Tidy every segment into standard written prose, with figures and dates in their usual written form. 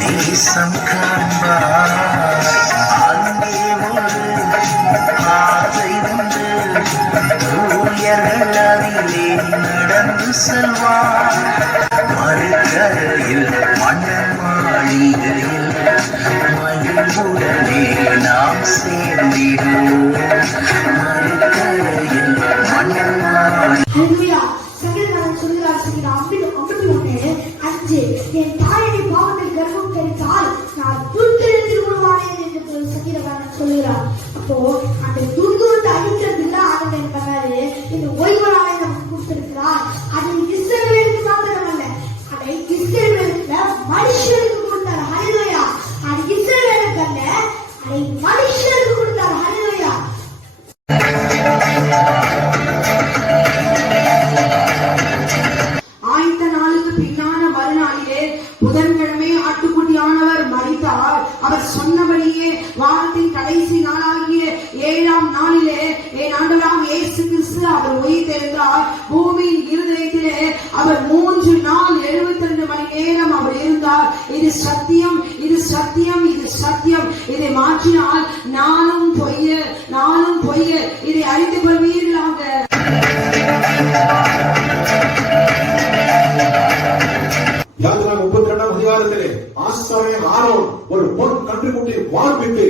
தேசம் காண்பார். அங்கே ஒரு பாதை வந்து தூயர்கள் அதிலே நடந்து செல்வார். மறுகரையில் மன்னன் மாளிகையில் மகிழ்வுடனே நாம் சேர்ந்திடுவோம். மறுகரையில் மன்னன் மாளிகை. என் தாயனை பாவத்தில் கர்ப்பம் தெரித்தால் நான் தூக்கெழுந்து விடுவானேன் என்று சங்கீதக்காரன் சொல்லுகிறார். அப்போ அந்த துண்டு வந்து அழிக்கிறதுல ஆனந்த என்ன பண்ணாரு, இந்த ஓய்வு நாளை நமக்கு கொடுத்திருக்கிறார். அது இஸ்ரவேலுக்கு மாத்திரம் அல்ல, அதை இஸ்ரவேலுக்கு மனுஷனுக்கு கொடுத்தார். ஹல்லேலூயா. அது இஸ்ரவேலுக்கு அல்ல, அதை மனுஷனுக்கு கொடுத்தார். ஹல்லேலூயா. புதன்கிழமை ஆட்டுக்குட்டியானவர் மரித்தார். அவர் சொன்னபடியே வாரத்தின் கடைசி நாளாகிய 7ஆம் நாளிலே என் ஆண்டவராம் இயேசு கிறிஸ்து அவர் உயிர்த்தெழுந்தார். பூமியின் இருதயத்திலே அவர் 3 நாள் 72 மணி நேரம் அவர் இருந்தார். இது சத்தியம், இது சத்தியம், இது சத்தியம். இதை மாற்றினால் நானும் பொய்ய இதை அறிந்து கொள்வீர்களாக. யாத்திரா 32ஆம் அதிகாரத்திலே ஆசாரியன் ஆரோன் ஒரு பொன் கன்றுக்குட்டியை வார்ப்பித்து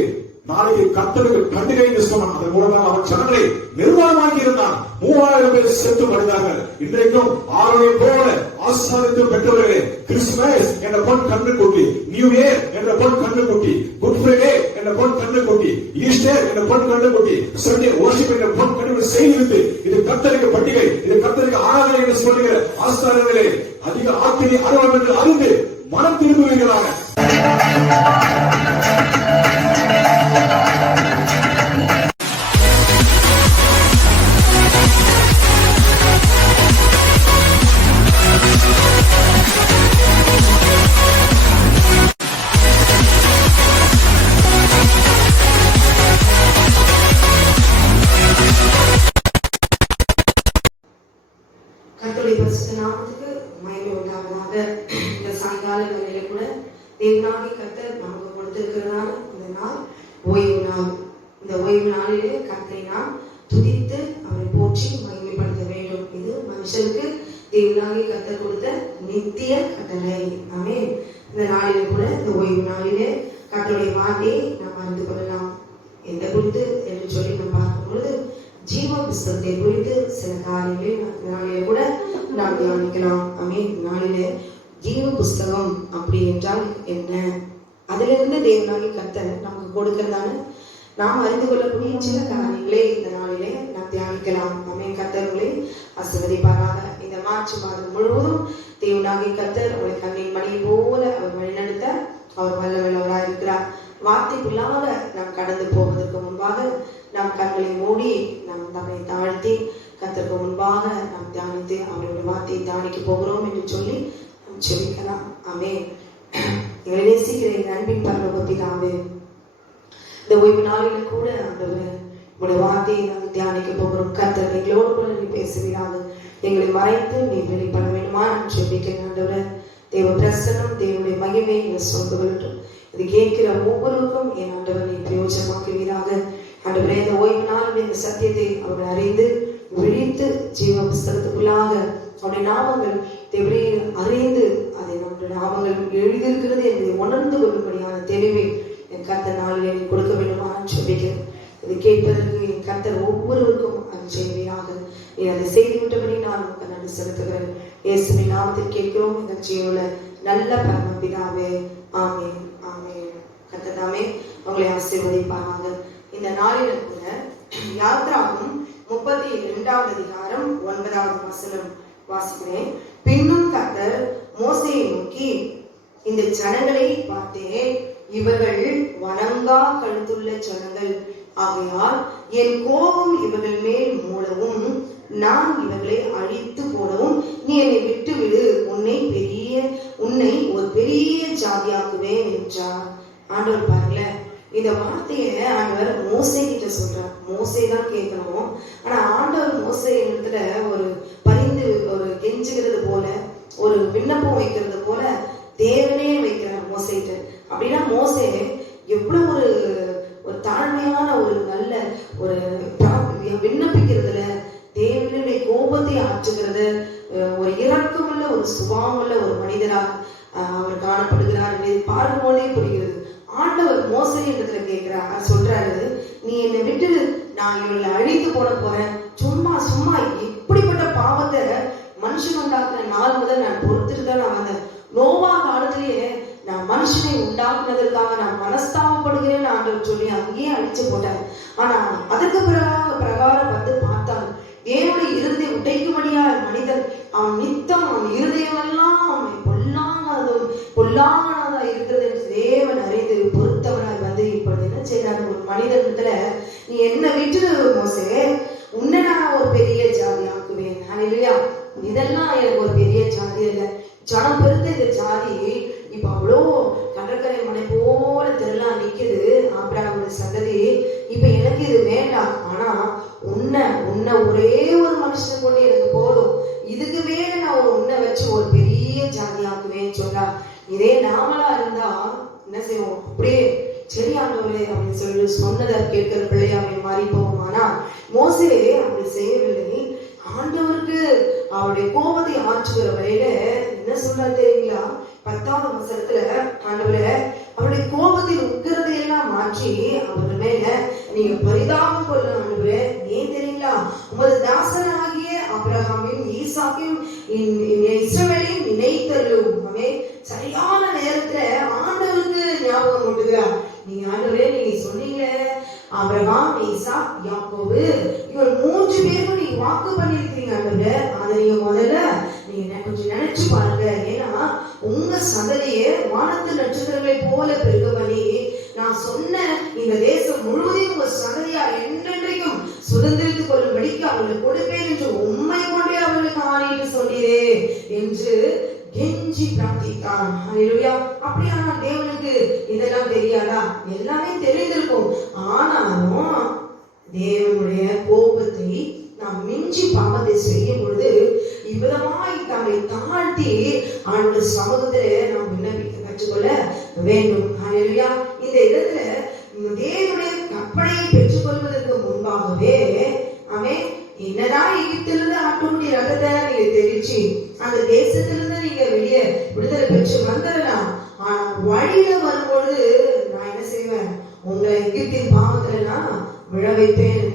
நாளைக்கு கர்த்தருக்கு கண்டிகை என்று சொன்னான். அதன் மூலமாக அவன் ஜனங்களை நிர்வாணமாக்கி இருந்தான். 3000 பேர் செத்து மடிந்தார்கள். இன்றைக்கும் ஆரோனை போல ஆசாரியத்தை பெற்றவர்களே, கிறிஸ்துமஸ் என்ற பொன் கன்றுக்குட்டி, நியூ இயர் என்ற பொன் கன்றுக்குட்டி, குட் ஃப்ரைடே என்ற பொன் கன்றுக்குட்டி, ஈஸ்டர் என்ற பொன் கன்றுக்குட்டி, சண்டே வொர்ஷிப் என்ற பொன் கன்றுக்குட்டி செய்து இது கர்த்தருக்கு பண்டிகை, இது கர்த்தருக்கு ஆராதனை என்று சொல்லுகிற ஆசாரியர்களே, அதிக ஆக்கினி அருவம் என்று அறிந்து மனம் திரும்புவீர்களாக. கர்த்தருடைய பரிசுத்த நாமத்துக்கு மகிமை உண்டாவதாக. இந்த சாயங்கால வேளையில கூட தேவனாகிய கர்த்தர் நமக்கு கொடுத்திருக்கிறதான இந்த நாள் ஓய்வு நாள். இந்த ஓய்வு நாளிலே கர்த்தரை நாம் துதித்து அவரை போற்றி மகிமைப்படுத்த வேண்டும். இது மனுஷனுக்கு தேவனாகிய கர்த்தர் கொடுத்த நித்திய கட்டளை. ஆமென். இந்த நாளிலே கூட இந்த ஓய்வு நாளிலே கர்த்தருடைய வார்த்தையை நாம் அறிந்து கொள்ளலாம். எந்த குறித்து என்று சொல்லி நாம் பார்க்கும் பொழுது ஜீவ புஸ்தகத்தை குறித்து சில காரியங்களை நாளிலே கூட நாம் தியானிக்கலாம். ஆமென். நாளிலே ஜீவ புஸ்தகம் அப்படி என்றால் என்ன, அதிலிருந்து தேவனாகிய கர்த்தர் நமக்கு கொடுக்கிறதான நாம் அறிந்து கொள்ளக்கூடிய சில காரியங்களை இந்த நாளிலே நாம் தியானிக்கலாம். ஆமென். கர்த்தர்களை ஆசீர்வதிப்பாராக. இந்த மார்ச் மாதம் முழுவதும் தேவனாகிய கர்த்தர் அவரை கண்ணின் மணி போல அவர் வழிநடத்த அவர் வல்லவராக இருக்கிறார். வார்த்தைக்குள்ளாக நாம் கடந்து போவதற்கு முன்பாக நாம் கண்களை மூடி நாம் தம்மை தாழ்த்தி கர்த்தருக்கு முன்பாக நாம் தியானித்து அவருடைய வார்த்தையை தியானிக்க போகிறோம் என்று சொல்லி நாம் ஜெபிக்கலாம். ஆமென். எங்களை நேசிக்கிற எங்கள் அன்பின் பரலோக பிதாவே, இந்த ஓய்வு நாளில கூட ஆண்டவரே உங்களுடைய வார்த்தையை நாங்கள் தியானிக்க போகிறோம். கர்த்தர் எங்களோடு கூட நீ பேசுவீராக. எங்களை மறைத்து நீ வெளிப்பட வேண்டுமா நான் ஜெபிக்கிறேன். ஆண்டவரே தேவ பிரசன்னம் தேவனுடைய மகிமை எங்கள் சொந்த வேண்டும். இது கேட்கிற ஒவ்வொருவருக்கும் என் ஆண்டவர் நீ பிரயோஜனமாக்குவீராக. ஆண்டவரே இந்த ஓய்வு நாள் இந்த சத்தியத்தை அவர்கள் அறிந்து விழித்து ஜீவ புஸ்தகத்துக்குள்ளாக அவருடைய நாமங்கள் தேவரையை அறிந்து அதை நம்முடைய நாமங்கள் எழுதியிருக்கிறது என்பதை உணர்ந்து கொள்ளும்படியான தெளிவை என் கர்த்தர் நாளில் எனக்கு கொடுக்க வேண்டுமா ஜெபிக்கிறேன். இதை கேட்பதற்கு என் கர்த்தர் ஒவ்வொருவருக்கும் அது செய்வீராக. நீ அதை செய்து விட்டபடி நான் உங்களுக்கு நன்றி செலுத்துகிறேன். இயேசுவின் நாமத்தில் கேட்கிறோம் எங்கள் ஜீவனுள்ள நல்ல பரமபிதாவே. ஆமென். ஆமென். கர்த்தர் தாமே உங்களை ஆசீர்வதிப்பாராக. இந்த நாளில கூட யாத்ராகும் 32வது அதிகாரம் 9வது வசனம் வாசிக்கிறேன். பின்னும் கர்த்தர் மோசேயை நோக்கி, இந்த ஜனங்களை பார்த்தே, இவர்கள் வணங்கா கழுத்துள்ள ஜனங்கள், ஆகையால் என் கோபம் இவர்கள் மேல் மூடவும் நான் இவர்களை அழித்து போடவும் நீ என்னை விட்டு விடு, உன்னை ஒரு பெரிய ஜாதியாக்குவேன் என்றார். ஆண்டவர் பாருங்கள, இந்த வார்த்தையை ஆண்டவர் மோசே கிட்ட சொல்றார். மோசே தான் கேட்கணும். ஆனா ஆண்டவர் மோசே இடத்துல ஒரு பரிந்து ஒரு கெஞ்சுகிறது போல ஒரு விண்ணப்பம் வைக்கிறது போல தேவனே வைக்கிறார் மோசேட்ட. அப்படின்னா மோசே எவ்வளவு ஒரு தாழ்மையான ஒரு நல்ல ஒரு விண்ணப்பிக்கிறதுல தேவனுடைய கோபத்தை ஆற்றுகிறது, ஒரு இரக்கமுள்ள ஒரு சுபாவமுள்ள ஒரு மனிதராக அவர் காணப்படுகிறார். பார்க்கும்போதே புரிகிறது. ஆண்டவர் மோசே இடத்துல கேட்கிறார், சொல்றாரு, நீ என்னை விட்டு நான் இவர்களை அழித்து போறேன். சும்மா இப்படிப்பட்ட பாவத்தை மனுஷன் உண்டாக்குன நாள் முதல் நான் பொறுத்துட்டு தான் நான் வந்தேன். நோவா காலத்திலேயே நான் மனுஷனை உண்டாக்குனதற்காக நான் மனஸ்தாபப்படுகிறேன்னு ஆண்டவர் சொல்லி அங்கேயே அழிச்சு போட்டார். ஆனா அதற்கு பிரகாரம் வந்து பார்த்தால் தேவனுடைய இருதய உடைக்கும்படியா மனிதன் அவன் நித்தம் அவன் இருதயம் எல்லாம் அவனை பொல்லாததா இருக்கிறது என்று தேவன் அறிந்து பொறுத்தவராய் வந்து இப்பொழுது என்ன செய்யறாரு, ஒரு மனிதனிடத்துல நீ என்ன விட்டு மோசே, உன்னை நான் ஒரு பெரிய ஜாதி ஆக்குவேன். இல்லையா, இதெல்லாம் எனக்கு ஒரு பெரிய ஜாதி இல்லை, ஜனம் பெருத்த இந்த ஜாதி இப்ப அவ்வளோ கடற்கரை மனை போல திரளாம் நிக்குது ஆபிரகாமுடைய சந்ததி. இப்ப எனக்கு இது வேண்டாம், ஆனா உன்னை ஒரே ஒரு மனுஷன் கொண்டு எனக்கு போதும், இதுக்கு மேல நான் உன்னை வச்சு ஒரு பெரிய ஜாதி ஆக்குவேன்னு சொல்றா. இதே நாமளா இருந்தா என்ன செய்வோம், அப்படியே சரியானவரே அப்படின்னு சொல்லி சொன்னதை கேட்கிற பிள்ளையாவை மாறி போவோம். ஆனா மோசே அப்படி செய்யவில்லை. ஆண்டவருக்கு அவருடைய கோபத்தை ஆற்றுகிற வரையில என்ன சொல்ற தெரியுங்களா, 10வது வசனத்துல ஆண்டவரே அவருடைய கோபத்தின் உக்கிரதை எல்லாம் மாற்றி அவர் மேல நீங்க பரிதாபம் கொள்ள ஆண்டவரே, ஏன் தெரியுங்களா, உமது தாசனாகிய ஆபிரகாமையும் ஈசாக்கையும் இஸ்ரவேலையும் நினைத்தருளும். சரியான நேரத்துல ஆண்டவருக்கு ஞாபகம் ஊட்டுகிறார். நீங்க ஆண்டவரே நீங்க சொன்னீங்களே ஆபிரகாம் ஈசாக் யாக்கோபு இவர் 3 பேருக்கும் நீங்க வாக்கு பண்ணிருக்கீங்க ஆண்டவரே, அதை நீங்க முதல்ல நீங்க கொஞ்சம் நினைச்சு பாருங்க. ஏன்னா உங்க சந்ததியே வானத்து நட்சத்திரங்களை போல பெருக பண்ணி நான் சொன்ன இந்த தேசம் முழுவதையும் உங்க சந்ததியார் என்றென்றைக்கும் சுதந்திரித்துக் கொள்ளும்படிக்கு அவர்களுக்கு கொடுப்பேன் என்று உண்மை கொண்டே அவர்களுக்கு ஆணையிட்டு சொன்னீரே என்று கெஞ்சி பிரார்த்தித்தான். அப்படியானா தேவனுக்கு இதெல்லாம் தெரியாதா? எல்லாமே தெரிந்திருக்கும். ஆனாலும் தேவனுடைய கோபத்தை நாம் மிஞ்சி பாவத்தை செய்யும் பொழுது இவ்விதமாய் தம்மை தாழ்த்தி ஆண்டவர் சமூகத்திலே நாம் விண்ணப்பிக்க கற்றுக்கொள்ள வேண்டும். இந்த இடத்துல தேவனுடைய கற்பனையை பெற்றுக் கொள்வதற்கு முன்பாகவே என்னதான் எகிப்திலிருந்து ஆட்டுக்குட்டி ரகத்தை நீங்க தெரிச்சு அந்த தேசத்திலிருந்து நீங்க வெளியே விடுதலை பெற்று வந்துடலாம். ஆனா வழியில வரும்பொழுது நான் என்ன செய்வேன், உங்களை எகிப்தின் பாவத்துல நான் விழ வைப்பேன்.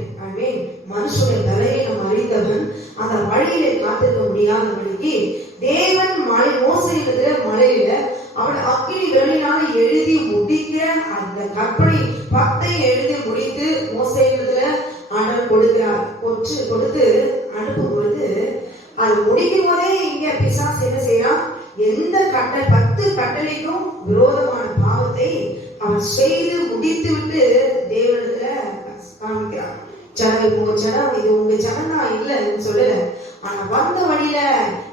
மனுஷனுடைய தலையை நாம் அறிந்தவன் அந்த வழியில காத்திருக்க முடியாதபடிக்கு தேவன் மோசையில மலையில அவன் அக்கினி வெளியினால எழுதி முடிக்க அந்த கற்பனை 10 எழுதி முடித்து மோசையில ஆண்டவர் கொடுக்கிறார். கொடுத்து அனுப்பும் பொழுது அது முடிக்கும் போதே இங்க பிசாசு என்ன செய்யறான், எந்த 10 கட்டளைக்கும் விரோதமான பாவத்தை அவன் செய்து முடித்து விட்டு தேவனிடத்துல காமிக்கிறான். ஜனங்கள் உங்க ஜனம், இது உங்க ஜனம் தான் இல்லைன்னு சொல்லல, ஆனா வந்த வழியில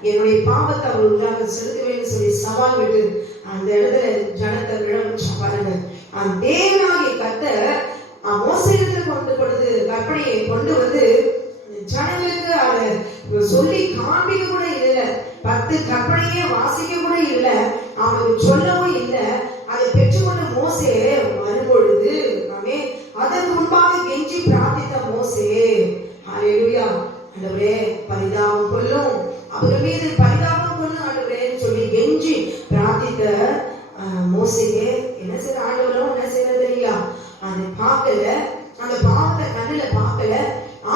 என்னுடைய பாவத்தை அவர்களுக்காக செலுத்துவேன்னு சொல்லி சவால் விட்டு அந்த இடத்துல ஜனத்தை விழ வச்சா பாருங்க. அந்த தேவனாகிய கர்த்தர் மோசையிடத்துல கற்பனையை கொண்டு வந்து ஜனங்களுக்கு அதை சொல்லி காண்பிக்க கூட இல்லை, 10 கற்பனையே வாசிக்க கூட இல்லை, அவனுக்கு சொல்லவும் இல்லை. அதை பெற்றுக்கொண்ட மோசே வரும்பொழுது அதற்கு முன்பாக கெஞ்சி பிரார்த்தித்த மோசே, ஹல்லேலூயா, ஆண்டவரே பரிதாபம் கொள்ளும், அவர் மீது பரிதாபம் கொள்ளும் ஆண்டவரேன்னு சொல்லி கெஞ்சி பிரார்த்தித்த மோசேயே என்ன செய்ய, ஆண்டவரும் என்ன செய்ய தெரியல, அதை பார்க்கல, அந்த பாவத்தை கண்ணுல பார்க்கல.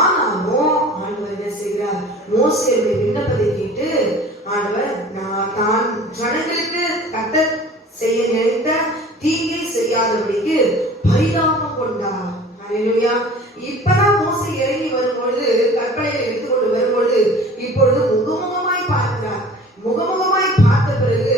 ஆனாலும் ஆண்டவர் என்ன செய்கிறார், மோசேயுடைய விண்ணப்பத்தை கேட்டு ஆண்டவர் தான் ஜனங்களுக்கு கர்த்தர் செய்ய நினைத்த தீங்கை செய்யாதபடிக்கு பரிதாபம் கொண்டார். ஹல்லேலூயா. இப்பதான் மோசே இறங்கி வரும்பொழுது கற்பனையை எடுத்துக்கொண்டு வரும்பொழுது இப்பொழுது முகமுகமாய் பார்க்கிறார். முகமுகமாய் பார்த்த பிறகு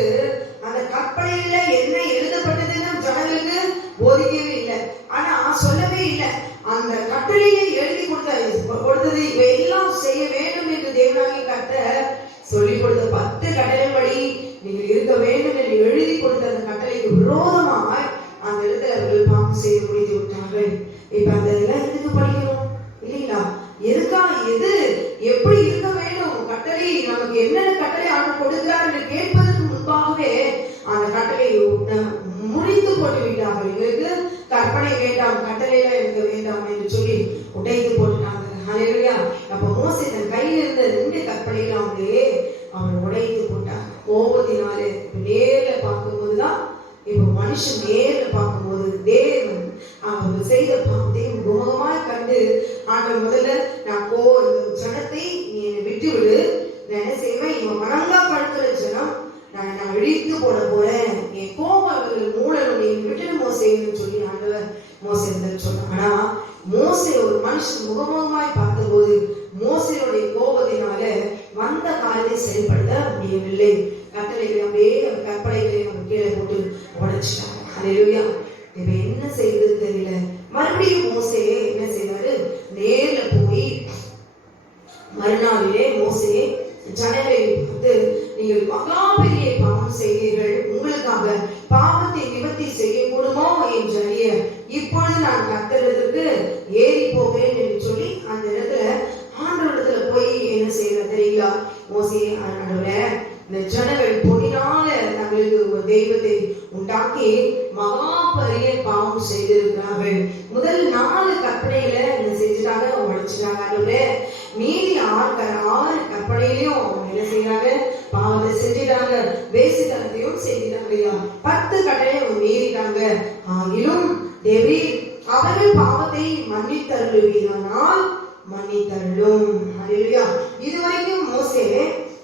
அந்த கற்பனையில என்ன எழுதப்பட்டதுன்னு ஜனங்களுக்கு போதிக்கவே இல்லை, ஆனா சொல்லவே இல்லை. அந்த கட்டளையை எழுதி கொடுத்தது இவையெல்லாம் செய்ய வேண்டும் என்று தேவனாகிய கர்த்தர் சொல்லிக் கொடுத்த 10 கட்டளைப்படி நீங்கள் இருக்க வேண்டும் என்று எழுதி கொடுத்த அந்த கட்டளைக்கு விரோதமாய் அந்த இடத்துல அவர்கள் பாவம் செய்து முடித்து விட்டார்கள். இப்ப அந்த இதெல்லாம் எதுக்கு படிக்கணும் இல்லைங்களா? எதுக்கா, எது எப்படி இருக்க வேண்டும், கட்டளை நமக்கு என்னென்ன கட்டளை ஆண்டு கொடுக்கிறார் என்று கேட்பதற்கு முன்பாகவே அந்த கட்டளையை முறித்து போட்டு விட்டார்கள். எங்களுக்கு கற்பனை வேண்டாம், கட்டளையில எனக்கு வேண்டாம் என்று சொல்லி உடைத்து போட்டுட்டாங்க. ஹல்லேலூயா. அப்ப மோசே தன் கையில் இருந்த 2 கற்பனைகளை அவன் உடைத்து போட்டான். கோபத்தினாலே நேர்ல பார்க்கும்போதுதான், இப்ப மனுஷன் நேர்ல பார்க்கும்போது தேவன் அவர்கள் செய்த பாவத்தை முகமாய் கண்டு, ஆண்டவர் முதல்ல நான் ஜனத்தை நீ என்னை விட்டு விடு, நான் என்ன செய்வேன், இவன் மனங்கா கழுத்துற ஜனம் நான் இழித்து போட போறேன், என் கோபம் அவர்கள் மூடனுடைய விட்டு மோசேன்னு சொல்லி ஆண்டவர் மோசே சொன்னான். ஆனா மோசே ஒரு மனுஷன் முகமுகமாய் பார்த்தபோது மோசேயுடைய கோபத்தினால வந்த காரியத்தை செயல்படுத்த முடியவில்லை. கட்டளைகளை அப்படியே கற்பனைகளை கீழே போட்டு உடைச்சிட்டாங்க. ஹல்லேலூயா. இப்ப என்ன செய்யறது தெரியல. மறுபடியும் மோசே என்ன செய்தாரு, நேர்ல போய் மறுநாளிலே மோசே ஜனங்களை பார்த்து, நீங்கள் மகா பெரிய பாவம் செய்தீர்கள், உங்களுக்காக பாவத்தை நிவர்த்தி செய்ய கூடுமோ என்று அறிய இப்பொழுது நான் கர்த்தரிடத்திற்கு ஏறி போகிறேன் என்று சொல்லி அந்த இடத்துல ஆண்டவரிடத்துல போய் என்ன செய்யற தெரியுங்களா, மோசே ஆண்டவரே, இந்த ஜனங்கள் பொன்னினால தங்களுக்கு ஒரு தெய்வத்தை உண்டாக்கி மகா பெரிய பாவம் செய்திருக்கிறார்கள். முதல் 4 கற்பனையில என்ன செஞ்சுட்டாங்க, உடைச்சிட்டாங்க. ஆண்டவரே, மீதி 6 கற்பனையிலையும் என்ன செய்யறாங்க, பாவத்தை செஞ்சிட்டாங்க, வேசித்தனத்தையும் செஞ்சிட்டாங்க. 10 கட்டளையை மீறிட்டாங்க. ஆகிலும் தேவரீர் அவர்கள் பாவத்தை மன்னித்தருளுவீரானால் மன்னித்தருளும். ஹல்லேலூயா. இதுவரைக்கும் மோசே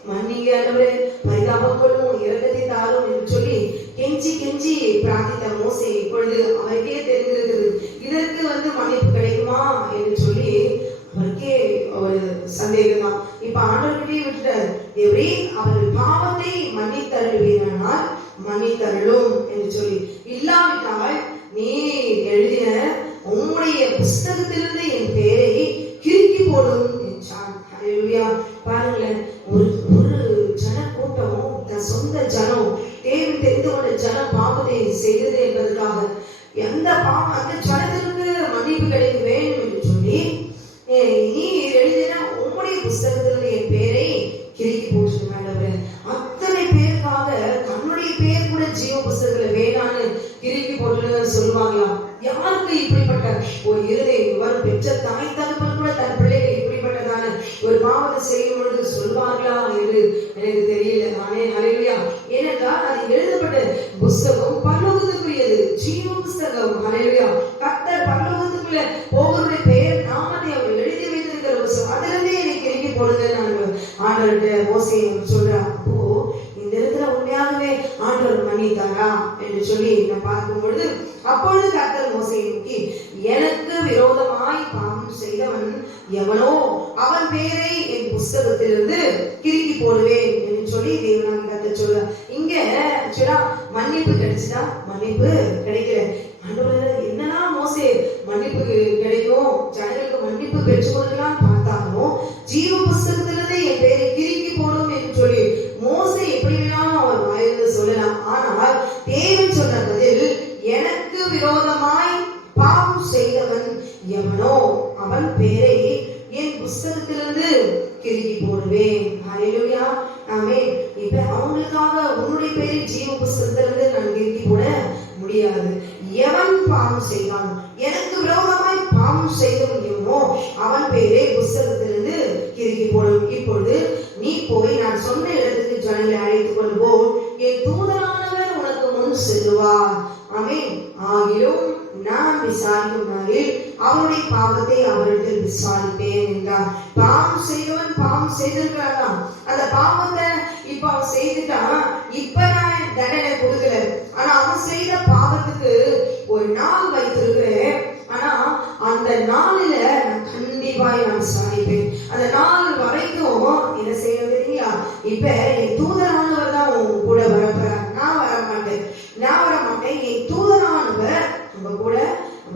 மன்னிங்க ஆண்டவரே, பரிதாபம் கொள்ளும், இரக்கத்தை தாரும் என்று சொல்லி கெஞ்சி கெஞ்சி பிரார்த்தித்த மோசே இப்பொழுது அவருக்கே தெரிந்திருக்கிறது இதற்கு மன்னிப்பு கிடைக்குமா என்று சொல்லி அவருக்கே ஒரு சந்தேகம் தான். இப்ப ஆண்டவர்கிட்டே விட்டுட்டார், தேவரே அவர்கள் பாவத்தை மன்னித்தருளுவீரானால் மன்னித்தருளும் என்று சொல்லி, இல்லாவிட்டால் நீ எழுதின உம்முடைய புஸ்தகத்திலிருந்து என் பெயரை கிறுக்கி போடும் என்றான். ஹல்லேலூயா. பாருங்களேன், ஒரு ஜன கூட்டம், தன் சொந்த ஜனம், தேவன் தெரிந்து கொண்ட ஜன பாவத்தை செய்தது என்பதற்காக எந்த பாவம் அந்த ஜனத்திற்கு மன்னிப்பு கிடைக்க வேண்டும் என்று சொல்லி, நீ எழுதின உம்முடைய புஸ்தகத்திலிருந்து என் பெயரை கிறுக்கி போட்டு, அத்தனை பேருக்காக தன்னுடைய பேர் கூட ஜீவ புஸ்தகத்துல வேணான்னு கிறுக்கி போட்டு சொல்லுவாங்களா? யாருக்கு இப்படிப்பட்ட ஒரு இருதயம் வரும்? பெற்ற தாய் தகப்பன் கூட தன் பிள்ளைகள் இப்படிப்பட்டதான ஒரு பாவத்தை செய்யும் பொழுது சொல்வார்களா என்று எனக்கு தெரியல. நானே ஹல்லேலூயா. ஏனென்றால் அது எழுதப்பட்ட புஸ்தகம் பரலோகத்துக்குரியது, ஜீவ புஸ்தகம். ஹல்லேலூயா. கர்த்தர் பரலோகத்துக்குள்ள ஒவ்வொருடைய பெயர் நாமத்தை அவர் எழுதி வைத்திருக்கிற புஸ்தகம். அதுல இருந்தே எனக்கு கிறுக்கி போடுங்க நான் ஆண்டவர்கிட்ட மோசே சொல்றேன். அப்போ இந்த இடத்துல உண்மையாகவே ஆண்டவர் மன்னித்தாரா என்று சொல்லி நான் பார்க்கும் பொழுது, அப்பொழுது கர்த்தர் மோசேயை நோக்கி, எனக்கு விரோதமாய் பாவம் செய்தவன் எவனோ அவன் பேரை என் புஸ்தகத்திலிருந்து கிறுக்கி போடுவேன் என்று சொல்லி தேவனாகிய கர்த்தர் சொல்றார். இங்க மன்னிப்பு கிடைச்சுதா? மன்னிப்பு கிடைக்கல. ஆண்டவர் என்னன்னா மோசே மன்னிப்பு கிடைக்கும், ஜனங்களுக்கு மன்னிப்பு பெற்றுக் கொடுக்கலாம் பார்த்தாலும் ஜீவ புஸ்தகத்திலிருந்து என் பேரை கிறுக்கி போடும் என்று சொல்லி மோசே எப்படி வேணாலும் அவர் வாயிலிருந்து சொல்லலாம். ஆனால் தேவன் சொன்ன பதில், எனக்கு விரோதமாய் பாவம் செய்தவன் எவனோ அவன் பேரை என் புஸ்தகத்திலிருந்து கிறுக்கி போடுவேன். ஹல்லேலூயா. ஆமென். இப்ப அவங்களுக்காக உன்னுடைய பேரை ஜீவ புஸ்தகத்திலிருந்து நான் கிறுக்கி போட முடியாது. எவன் பாவம் செய்வான், எனக்கு விரோதமாய் பாவம் செய்தவன் எவனோ அவன் பேரை புஸ்தகத்திலிருந்து கிறுக்கி போடும். இப்பொழுது நீ போய் நான் சொன்ன இடத்துக்கு ஜனங்களை அழைத்துக் கொண்டு போ, என் தூதனானவர் உனக்கு முன் செல்லுவார். ஆமென். ஆகிலும் நான் விசாரிக்கும் நாளில் அவருடைய பாவத்தை அவரிடத்தில் விசாரிப்பேன் என்றார். பாவம் செய்தவன் பாவம் செய்திருக்கிறான், அந்த பாவத்தை இப்ப அவன் செய்துட்டான், இப்ப நான் தண்டனை கொடுக்கல. ஆனா அவன் செய்த பாவத்துக்கு ஒரு நாள் வைத்திருக்கிறேன். ஆனா அந்த நாளில நான் கண்டிப்பா நான் விசாரிப்பேன். அந்த நாள் வரைக்கும் என்ன செய்யறது தெரியுங்களா? இப்ப என் தூதரானவர் தான் உங்க கூட வரப்போறார். நான் வரமாட்டேன். என் தூதரானவர் உங்க கூட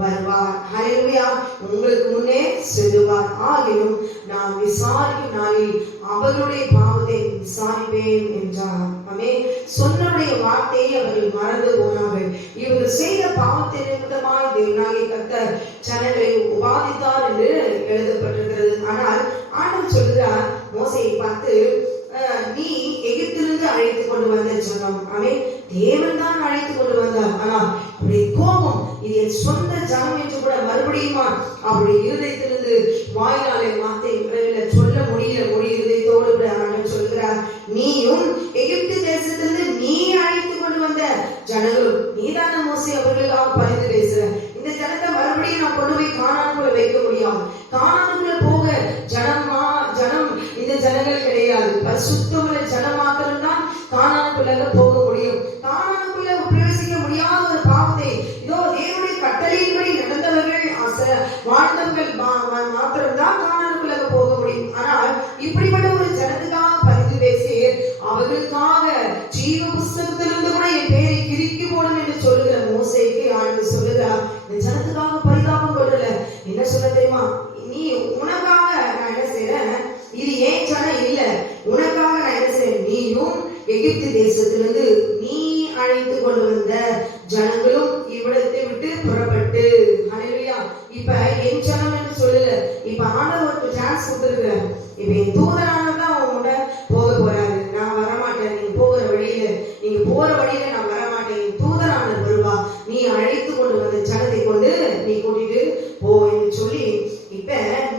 வருவார். ஹல்லேலூயா. உங்களுக்கு முன்னே செல்லுவார். ஆகிலும் நான் விசாரிக்கும் நாளில் அவர்களுடைய பாவத்தை விசாரிப்பேன் என்றார். ஆமென். சொன்னவுடைய வார்த்தையை அவர்கள் மறந்து போனார்கள். இவர்கள் செய்த பாவத்தின் நிமித்தமாய் தேவனாகிய கர்த்தர் ஜனங்களை உபாதித்தார் என்று எழுதப்பட்டிருக்கிறது. ஆனால் ஆண்டவர் சொல்கிறார் மோசேயை பார்த்து, நீ எகிப்திலிருந்து அழைத்து கொண்டு வந்த ஜனம். அவன் தேவன் தான் அழைத்து கொண்டு வந்தார். ஆனா அவருடைய கோபம், இது என் சொந்த ஜனம் என்று கூட மறுபடியுமா அவருடைய இருதயத்திலிருந்து வாயினாலே வார்த்தை சொல்ல முடியல. மொழி இருதயத்தோடு கூட ஆண்டவர் சொல்கிறார், நீயும் எகிப்து தேசத்திலிருந்து நீ அழைத்து கொண்டு வந்த ஜனங்களும் நீதான மோசே அவர்களுக்காக பரிந்து பேசுற. இந்த ஜனத்தை மறுபடியும் நான் கொண்டு போய் கானானுக்குள்ள வைக்க முடியாது. கானானுக்குள்ள போக ஜனம் இந்த ஜனங்கள் கிடையாது. பரிசுத்தமுள்ள ஜனம் மாத்திரம்தான் கானானுக்குள்ள போக முடியும். கானானுக்குள்ள பிரவேசிக்க முடியாத ஒரு பாவத்தை இதோ தேவனுடைய கட்டளையின்படி நடந்தவர்கள் வாழ்ந்தவர்கள் மாத்திரம்தான் கானானுக்குள்ள போக முடியும். ஆனால் இப்படிப்பட்ட ஒரு ஜனத்துக்காக பரிந்து பேசி அவர்களுக்காக ஜீவ புஸ்தகத்திலிருந்து கூட என் பேரை கிறுக்கி போடும் என்று சொல்லுகிற மோசேக்கு ஆண்டவர் சொல்லுகிறார், இந்த ஜனத்துக்காக பரிதாபம் கொள்ளல. என்ன சொல்ல தெரியுமா? நீ உனக்காக நான் என்ன செய்யறேன், இது ஏன் ஜனம் இல்ல, உனக்காக நான் என்ன செய்யறேன், நீயும் எகிப்து தேசத்திலிருந்து நீ அழைத்து கொண்டு வந்த ஜனங்களும் இவ்விடத்தை விட்டு புறப்பட்டு. ஹல்லேலூயா. இப்ப என் ஜனம் என்று சொல்லல, இப்ப ஆண்டவர் ஒரு சான்ஸ் கொடுத்திருக்கிறார். இப்ப என் தூதரானதான் அவங்க போக போறாரு. நான் வரமாட்டேன், நீங்க போற வழியில நான் வரமாட்டேன், என் தூதரானவர் வருவா, நீ அழைத்து கொண்டு வந்த ஜனத்தை கொண்டு நீ கூட்டிட்டு போ என்று சொல்லி, இப்ப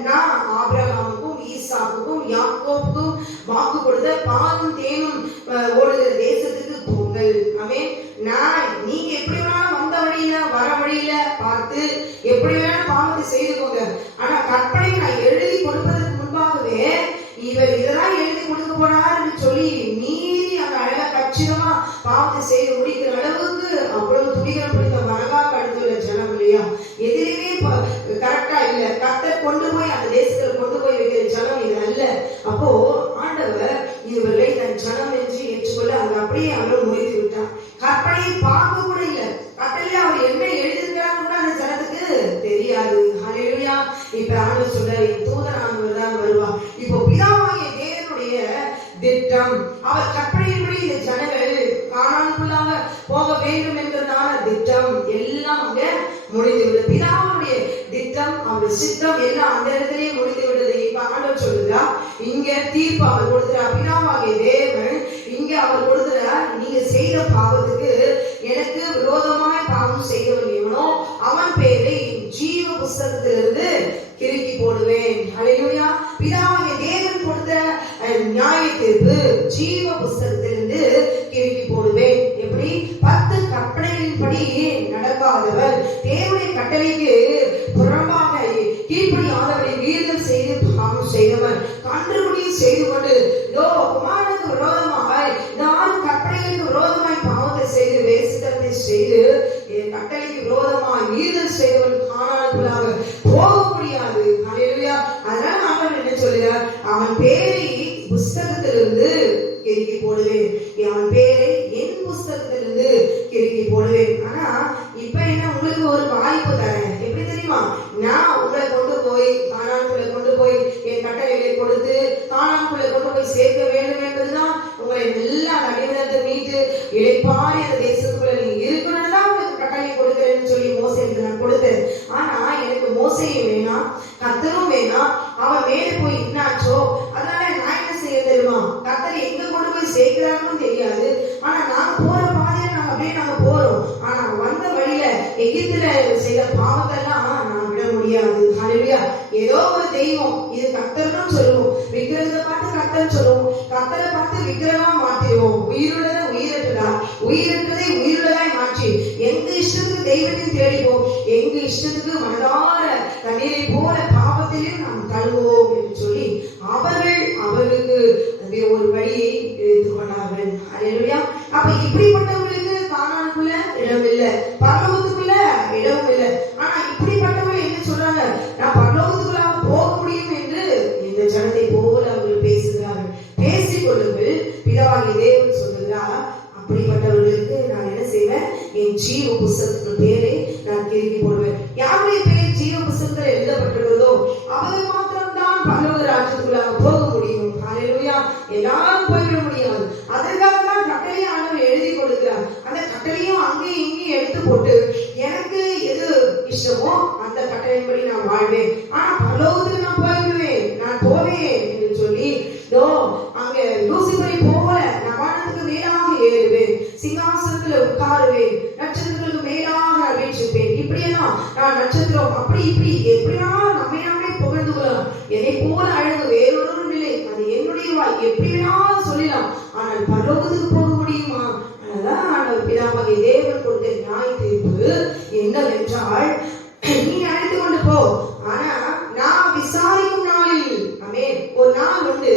நான் ஆபிரகாமுக்கும் ஈசாக்குக்கும் யாக்கோபுக்கும் வாக்கு கொடுத்த பாலும் தேனும் ஓடுகிற தேசத்துக்கு போங்கள். ஆமென். நான் நீங்க எப்படி வேணாலும் வந்த வழியில வர வழியில பார்த்து எப்படி வேணாலும் பாவத்தை செய்துக்கோங்க. ஆனா கற்பனை நான் எழுதி கொடுப்பதற்கு முன்பாகவே இவர் இதெல்லாம் எழுதி கொடுக்க போறாரு சொல்லி மீறி அந்த அழகா கச்சிதமா பாவத்தை செய்து முடிக்கிற அளவுக்கு அவ்வளவு துணிகரம் பிடித்த மரகா கடுத்துள்ள ஜனம் இல்லையா? எதிலுமே கரெக்டா இல்ல. கர்த்தர் கொண்டு போய் அந்த தேசத்துல கொண்டு போய் வைக்கிற ஜனம் இது அல்ல. அப்போ ஆண்டவர் இவர்களை தன் ஜனம் என்று ஏற்றுக்கொள்ள அங்க அப்படியே அவர் முடித்து விட்டார். கற்பனையை பார்க்க கூட இல்ல. கட்டளையில அவர் என்ன எழுதியிருக்கிறார் கூட அந்த ஜனத்துக்கு தெரியாது. ஹல்லேலூயா. இப்ப ஆண்டவர் சொல்ற என் தூதனானவர் தான் வருவா. இப்போ பிதாவாகிய தேவனுடைய திட்டம், அவர் கற்பனையின்படி இந்த ஜனங்கள் கானானுக்குள்ளாக போக வேண்டும் என்கிறதான திட்டம் எல்லாம் அங்க முடிந்து விடுது. பிதாவுடைய திட்டம், அவர் சித்தம் எல்லாம் அந்த இடத்திலேயே முடிந்து விடுது. இப்ப ஆண்டவர் சொல்லுகிறார், இங்க தீர்ப்பு அவர் கொடுக்கிறார். பிதாவாகிய தேவன் இங்க அவர் கொடுக்கிறார், நீங்க செய்த பாவத்துக்கு எனக்கு விரோதமாய் பாவம் செய்தவன் எவனோ அவன் பேரை ஜீவ புஸ்தகத்திலிருந்து கிறுக்கி போடுவேன். ஹல்லேலூயா. பிதாவாகிய தேவன் கொடுத்த நியாய தீர்ப்பு ஜீவ புஸ்தகத்திலிருந்து கிறுக்கி போடுவேன். எப்படி? 10 கற்பனைகளின்படி நடக்காதவர், தேவனுடைய கட்டளைக்கு புறம்பாக கீழ்ப்படியாதவரை மீறுதல் செய்து பாவம் செய்தவர், கன்றுகுட்டியை செய்து கொண்டு குமாரனுக்கு விரோதமாக 4 கற்பனைகளுக்கு விரோதமாய் பாவத்தை செய்து வேசித்தனத்தை செய்து கட்டளைக்கு விரோதமாய் மீறுதல் செய்தவன் கானானுக்குள்ளாக போக முடியாது. ஹல்லேலூயா. அதனால அவன் என்ன சொல்கிறார், அவன் பேரை புஸ்தகத்திலிருந்து கிறுக்கி போடுவேன், அவன் பேரை என் புஸ்தகத்திலிருந்து கிறுக்கி போடுவேன். ஆனா இப்ப என்ன, உங்களுக்கு ஒரு வாய்ப்பு தரேன். எப்படி தெரியுமா? நான் உங்களை கொண்டு போய் கானானுக்குள்ள கொண்டு போய் என் கட்டளைகளை கொடுத்து கானானுக்குள்ள கொண்டு போய் சேர்க்க வேண்டும் என்பதுதான் உங்களை எல்லா அடிமைத்தனத்தை மீட்டு இளைப்பாறி அந்த தேசத்துக்குள்ள நீங்க இருக்கணும்னு தான் உங்களுக்கு கட்டளை கொடுக்கிறேன்னு சொல்லி மோசேக்கு நான் கொடுத்தேன். ஆனா எனக்கு மோசேயும் வேணாம், கர்த்தரும் வேணாம். அவன் மேல போய் என்னாச்சோ அதனால நான் என்ன செய்ய தெரியுமா, கர்த்தர் எங்க கொண்டு போய் சேர்க்கிறாங்கன்னு தெரியாது. ஆனா நாங்க போற பாதையில நாங்க போறோம். ஆனா வந்த வழியில எகிப்துல செய்த பாவத்தெல்லாம் நான் விட முடியாது. ஹல்லேலூயா. ஏதோ ஒரு தெய்வம், இது கர்த்தர்னு சொல்லுவோம், விக்கிரகத்தை பார்த்து கர்த்தர் சொல்லுவோம், கர்த்தரை பார்த்து விக்கிரகமா மாற்றிடுவோம். உயிருள்ளதை உயிரற்றதா, உயிரற்றதை உயிருள்ளதாய் மாற்றி எங்க இஷ்டத்துக்கு தெய்வத்தை தேடிவோம், எங்க இஷ்டத்துக்கு மனதார தண்ணீரை போல பாவத்திலையும் நாம் தழுவோம் என்று சொல்லி அவர்களுக்கு ஒரு வழியை எடுத்துக்கொண்டார்கள். ஹல்லேலூயா. அப்ப இப்படிப்பட்டவர்களுக்கு கானானுக்குள்ள இடம் இல்லை, பரலோகத்துக்குள்ள இடமும் இல்லை. ஆனா இப்படிப்பட்டவர்கள் என்ன சொல்றாங்க, நான் பரலோகத்துக்குள்ளாக போக முடியும் என்று இந்த ஜனத்தை போல அவர்கள் பேசுகிறார்கள். பேசிக் கொள்ளுங்கள். பிதாவாகிய தேவன் சொல்லுகிறார், அப்படிப்பட்டவர்களுக்கு நான் என்ன செய்வேன், என் ஜீவ புஸ்தகத்தின் பேரை நான் கிறுக்கி போடுவேன். யாருடைய பெயர் ஜீவ புஸ்தகத்தில் எழுதப்பட்டிருக்கிறதோ அவர்கள் மாத்திரம்தான் பரலோக ராஜ்யத்துக்குள்ளாக போக முடியும். ஹல்லேலூயா. எல்லாரும் போய்விட முடியாது. அதற்காக தான் கட்டளையை ஆண்டவர் எழுதி கொடுக்கிறார். அந்த கட்டளையும் அங்கேயும் இங்கேயும் எடுத்து போட்டு எனக்கு எது இஷ்டமோ அந்த கட்டளையின்படி நான் வாழ்வேன். ஆனா பரலோகத்துக்கு நான் போய்விடுவேன், நான் போவேன் என்று சொல்லி அங்க லூசிபரை போல நான் வானத்துக்கு ஸ்தானத்துல உட்காருவேன், நட்சத்திரங்களுக்கு மேலாக நான் வீழ்ச்சிப்பேன். இப்படியெல்லாம் நான் நட்சத்திரம் அப்படி இப்படி எப்படியாவது நம்மை நாமே புகழ்ந்து கொள்ளலாம். என்னை போல அழகு வேறொரு நிலை, அது என்னுடைய வாய், எப்படி வேணாலும் சொல்லலாம். ஆனால் பரலோகத்துக்கு போக முடியுமா? அதனால ஆண்டவர் பிதாவாகிய தேவன் கொடுத்த நியாய தீர்ப்பு என்னவென்றால், நீ அழைத்து கொண்டு போ, ஆனா நான் விசாரிக்கும் நாளில் ஒரு நாள் உண்டு,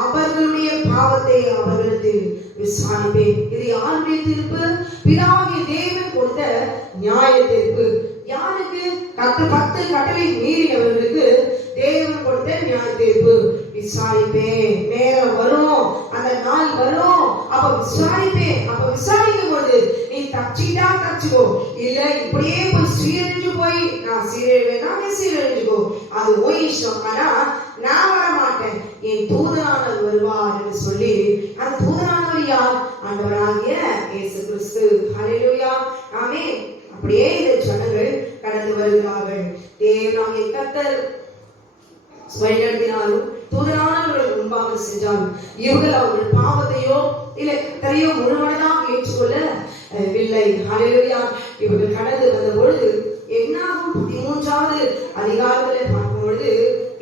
அவர்களுடைய பாவத்தை அவர்களிடத்தில் விசாரிப்பேன். இது யாருடைய தீர்ப்பு? பிதாவாகிய தேவன் கொடுத்த நியாய தீர்ப்பு. யாருக்கு? 10 கட்டளை மீறியவர்களுக்கு தேவன் கொடுத்த நியாய தீர்ப்பு. விசாரிப்பேன், நேரம் வரும், அந்த நாள் வரும், அப்ப விசாரிப்பேன். அப்ப விசாரிக்கும் போது நீ தச்சிட்டா தச்சுக்கோ, இல்ல இப்படியே போய் சீரழிஞ்சு போய் நான் சீரழிவேன், நீ சீரழிஞ்சுக்கோ, அது ஓய் இஷ்டம். ஆனா நான் வர மாட்டேன், என் தூதனானவர் வருவார் என்று சொல்லி, அந்த தூதனானவர் யார்? ஆண்டவராகிய இயேசு கிறிஸ்து. ஹல்லேலூயா, ஆமென். அப்படியே இந்த ஜனங்கள் கடந்து வருகிறார்கள். தேவனாகிய கர்த்தர் வழிநடத்தினாலும் தூதனானவர்கள் முன்பாக சென்றாலும் இவர்கள் அவர்கள் பாவத்தையோ இல்லை கர்த்தரையோ முழுமனதாக ஏற்றுக்கொள்ளவில்லை. ஹல்லேலூயா. இவர்கள் கடந்து வந்த பொழுது என்னாகும்? 13வது அதிகாரத்துல பார்க்கும் பொழுது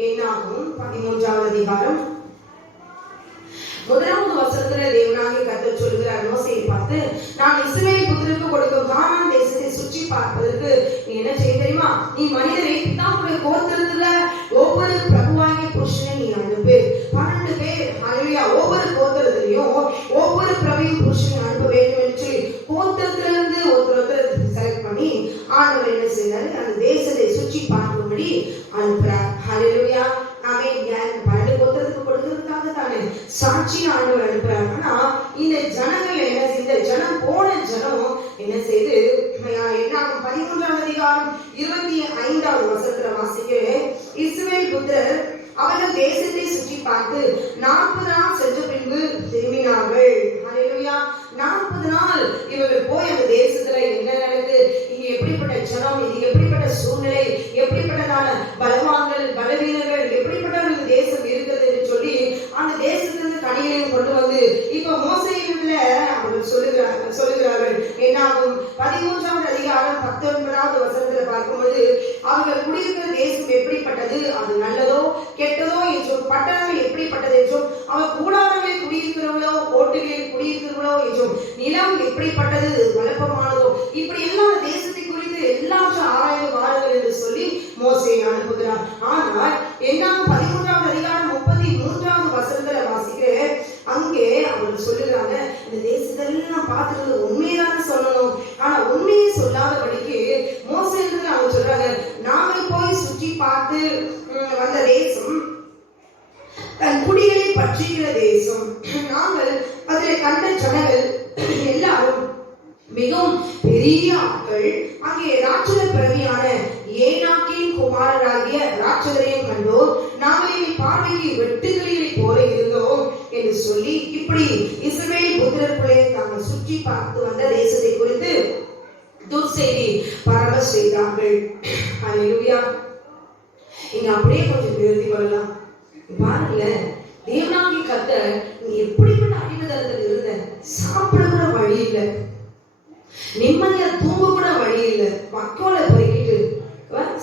என்னாகும்? 13வது அதிகாரம் 1வது வசனத்துல தேவனாகிய கர்த்தர் சொல்கிறார், மோசேயை பார்த்து, நான் இஸ்ரவேல் புத்திரருக்கு கொடுக்கும் கானான் தேசத்தை சுற்றி பார்ப்பதற்கு நீ என்ன செய்ய தெரியுமா? நீ மனிதரை பிதாவுடைய கோத்திரத்துல ஒவ்வொரு பிரபுவாகிய புருஷனை நீ அனுப்பு. 12 பேர். ஹல்லேலூயா. ஒவ்வொரு கோத்திரத்திலையும் ஒவ்வொரு பிரபுவின் புருஷனை அனுப்ப வேண்டும் என்று கோத்திரத்துல இருந்து ஒருத்தர் செலக்ட் பண்ணி ஆண்டவர் என்ன செய்யறாரு? அந்த தேசத்தை சுற்றி பார்க்கும்படி அனுப்புறார். ஹல்லேலூயா, ஆமென். 12 கோத்திரத்துக்கு கொடுக்கிறதுக்காக தானே சாட்சி ஆண்டவர் அனுப்புறாரு. ஆனா இந்த ஜனங்கள் என்ன, இந்த ஜனம் போன ஜனம் என்ன செய்து என்ன 13வது அதிகாரம் 25வது வசனத்துல வாசிக்கிறேன். இஸ்ரவேல் புத்திரர் அவர்கள் தேசத்தை சுற்றி பார்த்து 40 நாள் சென்ற பின்பு திரும்பினார்கள். ஹல்லேலூயா. 40 நாள் இவர்கள் போய் அந்த தேசத்துல என்ன நடக்குது, இங்க எப்படிப்பட்ட ஜனம், இது எப்படிப்பட்ட சூழ்நிலை, எப்படிப்பட்டதான பலவான்கள் பலவீனர்கள், எப்படிப்பட்டவர்கள் தேசம் இருக்கிறது என்று சொல்லி அந்த தேசத்திலிருந்து கனிகளையும் கொண்டு வந்து இப்ப மோசேயில அவர்கள் சொல்லுகிறார்கள். என்னாகும்? 13வது அதிகாரம் 19வது வசனத்துல பார்க்கும்போது, அவர்கள் குடியிருக்கிற தேசம் எப்படிப்பட்டது, அது நல்லதோ கெட்டதோ என்றும், பட்டணங்கள் எப்படிப்பட்டது என்றும், அவர் கூடாரங்களில் குடியிருக்கிறவர்களோ ஓட்டுகளில் குடியிருக்கிறவர்களோ என்றும், நிலம் எப்படிப்பட்டது வளப்பமானதோ, இப்படி எல்லா தேசத்தை குறித்து எல்லாவற்றையும் ஆராய்ந்து வாருங்கள் என்று சொல்லி மோசே அனுப்புகிறார். ஆனால் என்ன 13வது அதிகாரம் 33வது வசனத்துல வாசிக்கிறேன். அங்கே அவர்கள் சொல்லுகிறாங்க, இந்த தேசத்தெல்லாம் பார்த்துட்டு உண்மையான சொல்லணும், ஆனா உண்மையை சொல்லாதபடிக்கு மோசே அவங்க சொல்றாங்க, நாங்கள் போய் சுற்றி பார்த்து வந்த தேசம் தன் குடிகளை பற்றிக்கிற தேசம், நாங்கள் அதில் கண்ட ஜனங்கள் எல்லாரும் மிகவும் பெரிய ஆட்கள், அங்கே ராட்சத பிறவியான ஏனாக்கின் குமாரராகிய ராட்சதரையும் கண்டோம், நாங்கள் இவை பார்வைக்கு வெட்டுகளிலே போல இருந்தோம் என்று சொல்லி இப்படி இஸ்ரவேல் புத்திரர்களை தாங்கள் சுற்றி பார்த்து வந்த தேசத்தை குறித்து துர்செய்தி பரவ செய்தார்கள். ஹல்லேலூயா. இங்க அப்படியே கொஞ்சம் நிறுத்தி வரலாம். பாருங்க, தேவனாகிய கர்த்தர் நீ எப்படிப்பட்ட அடிமதத்தில் இருந்த, சாப்பிட கூட வழி இல்லை, நிம்மதியா தூங்க கூட வழி இல்லை, மக்கள பொறுக்கிட்டு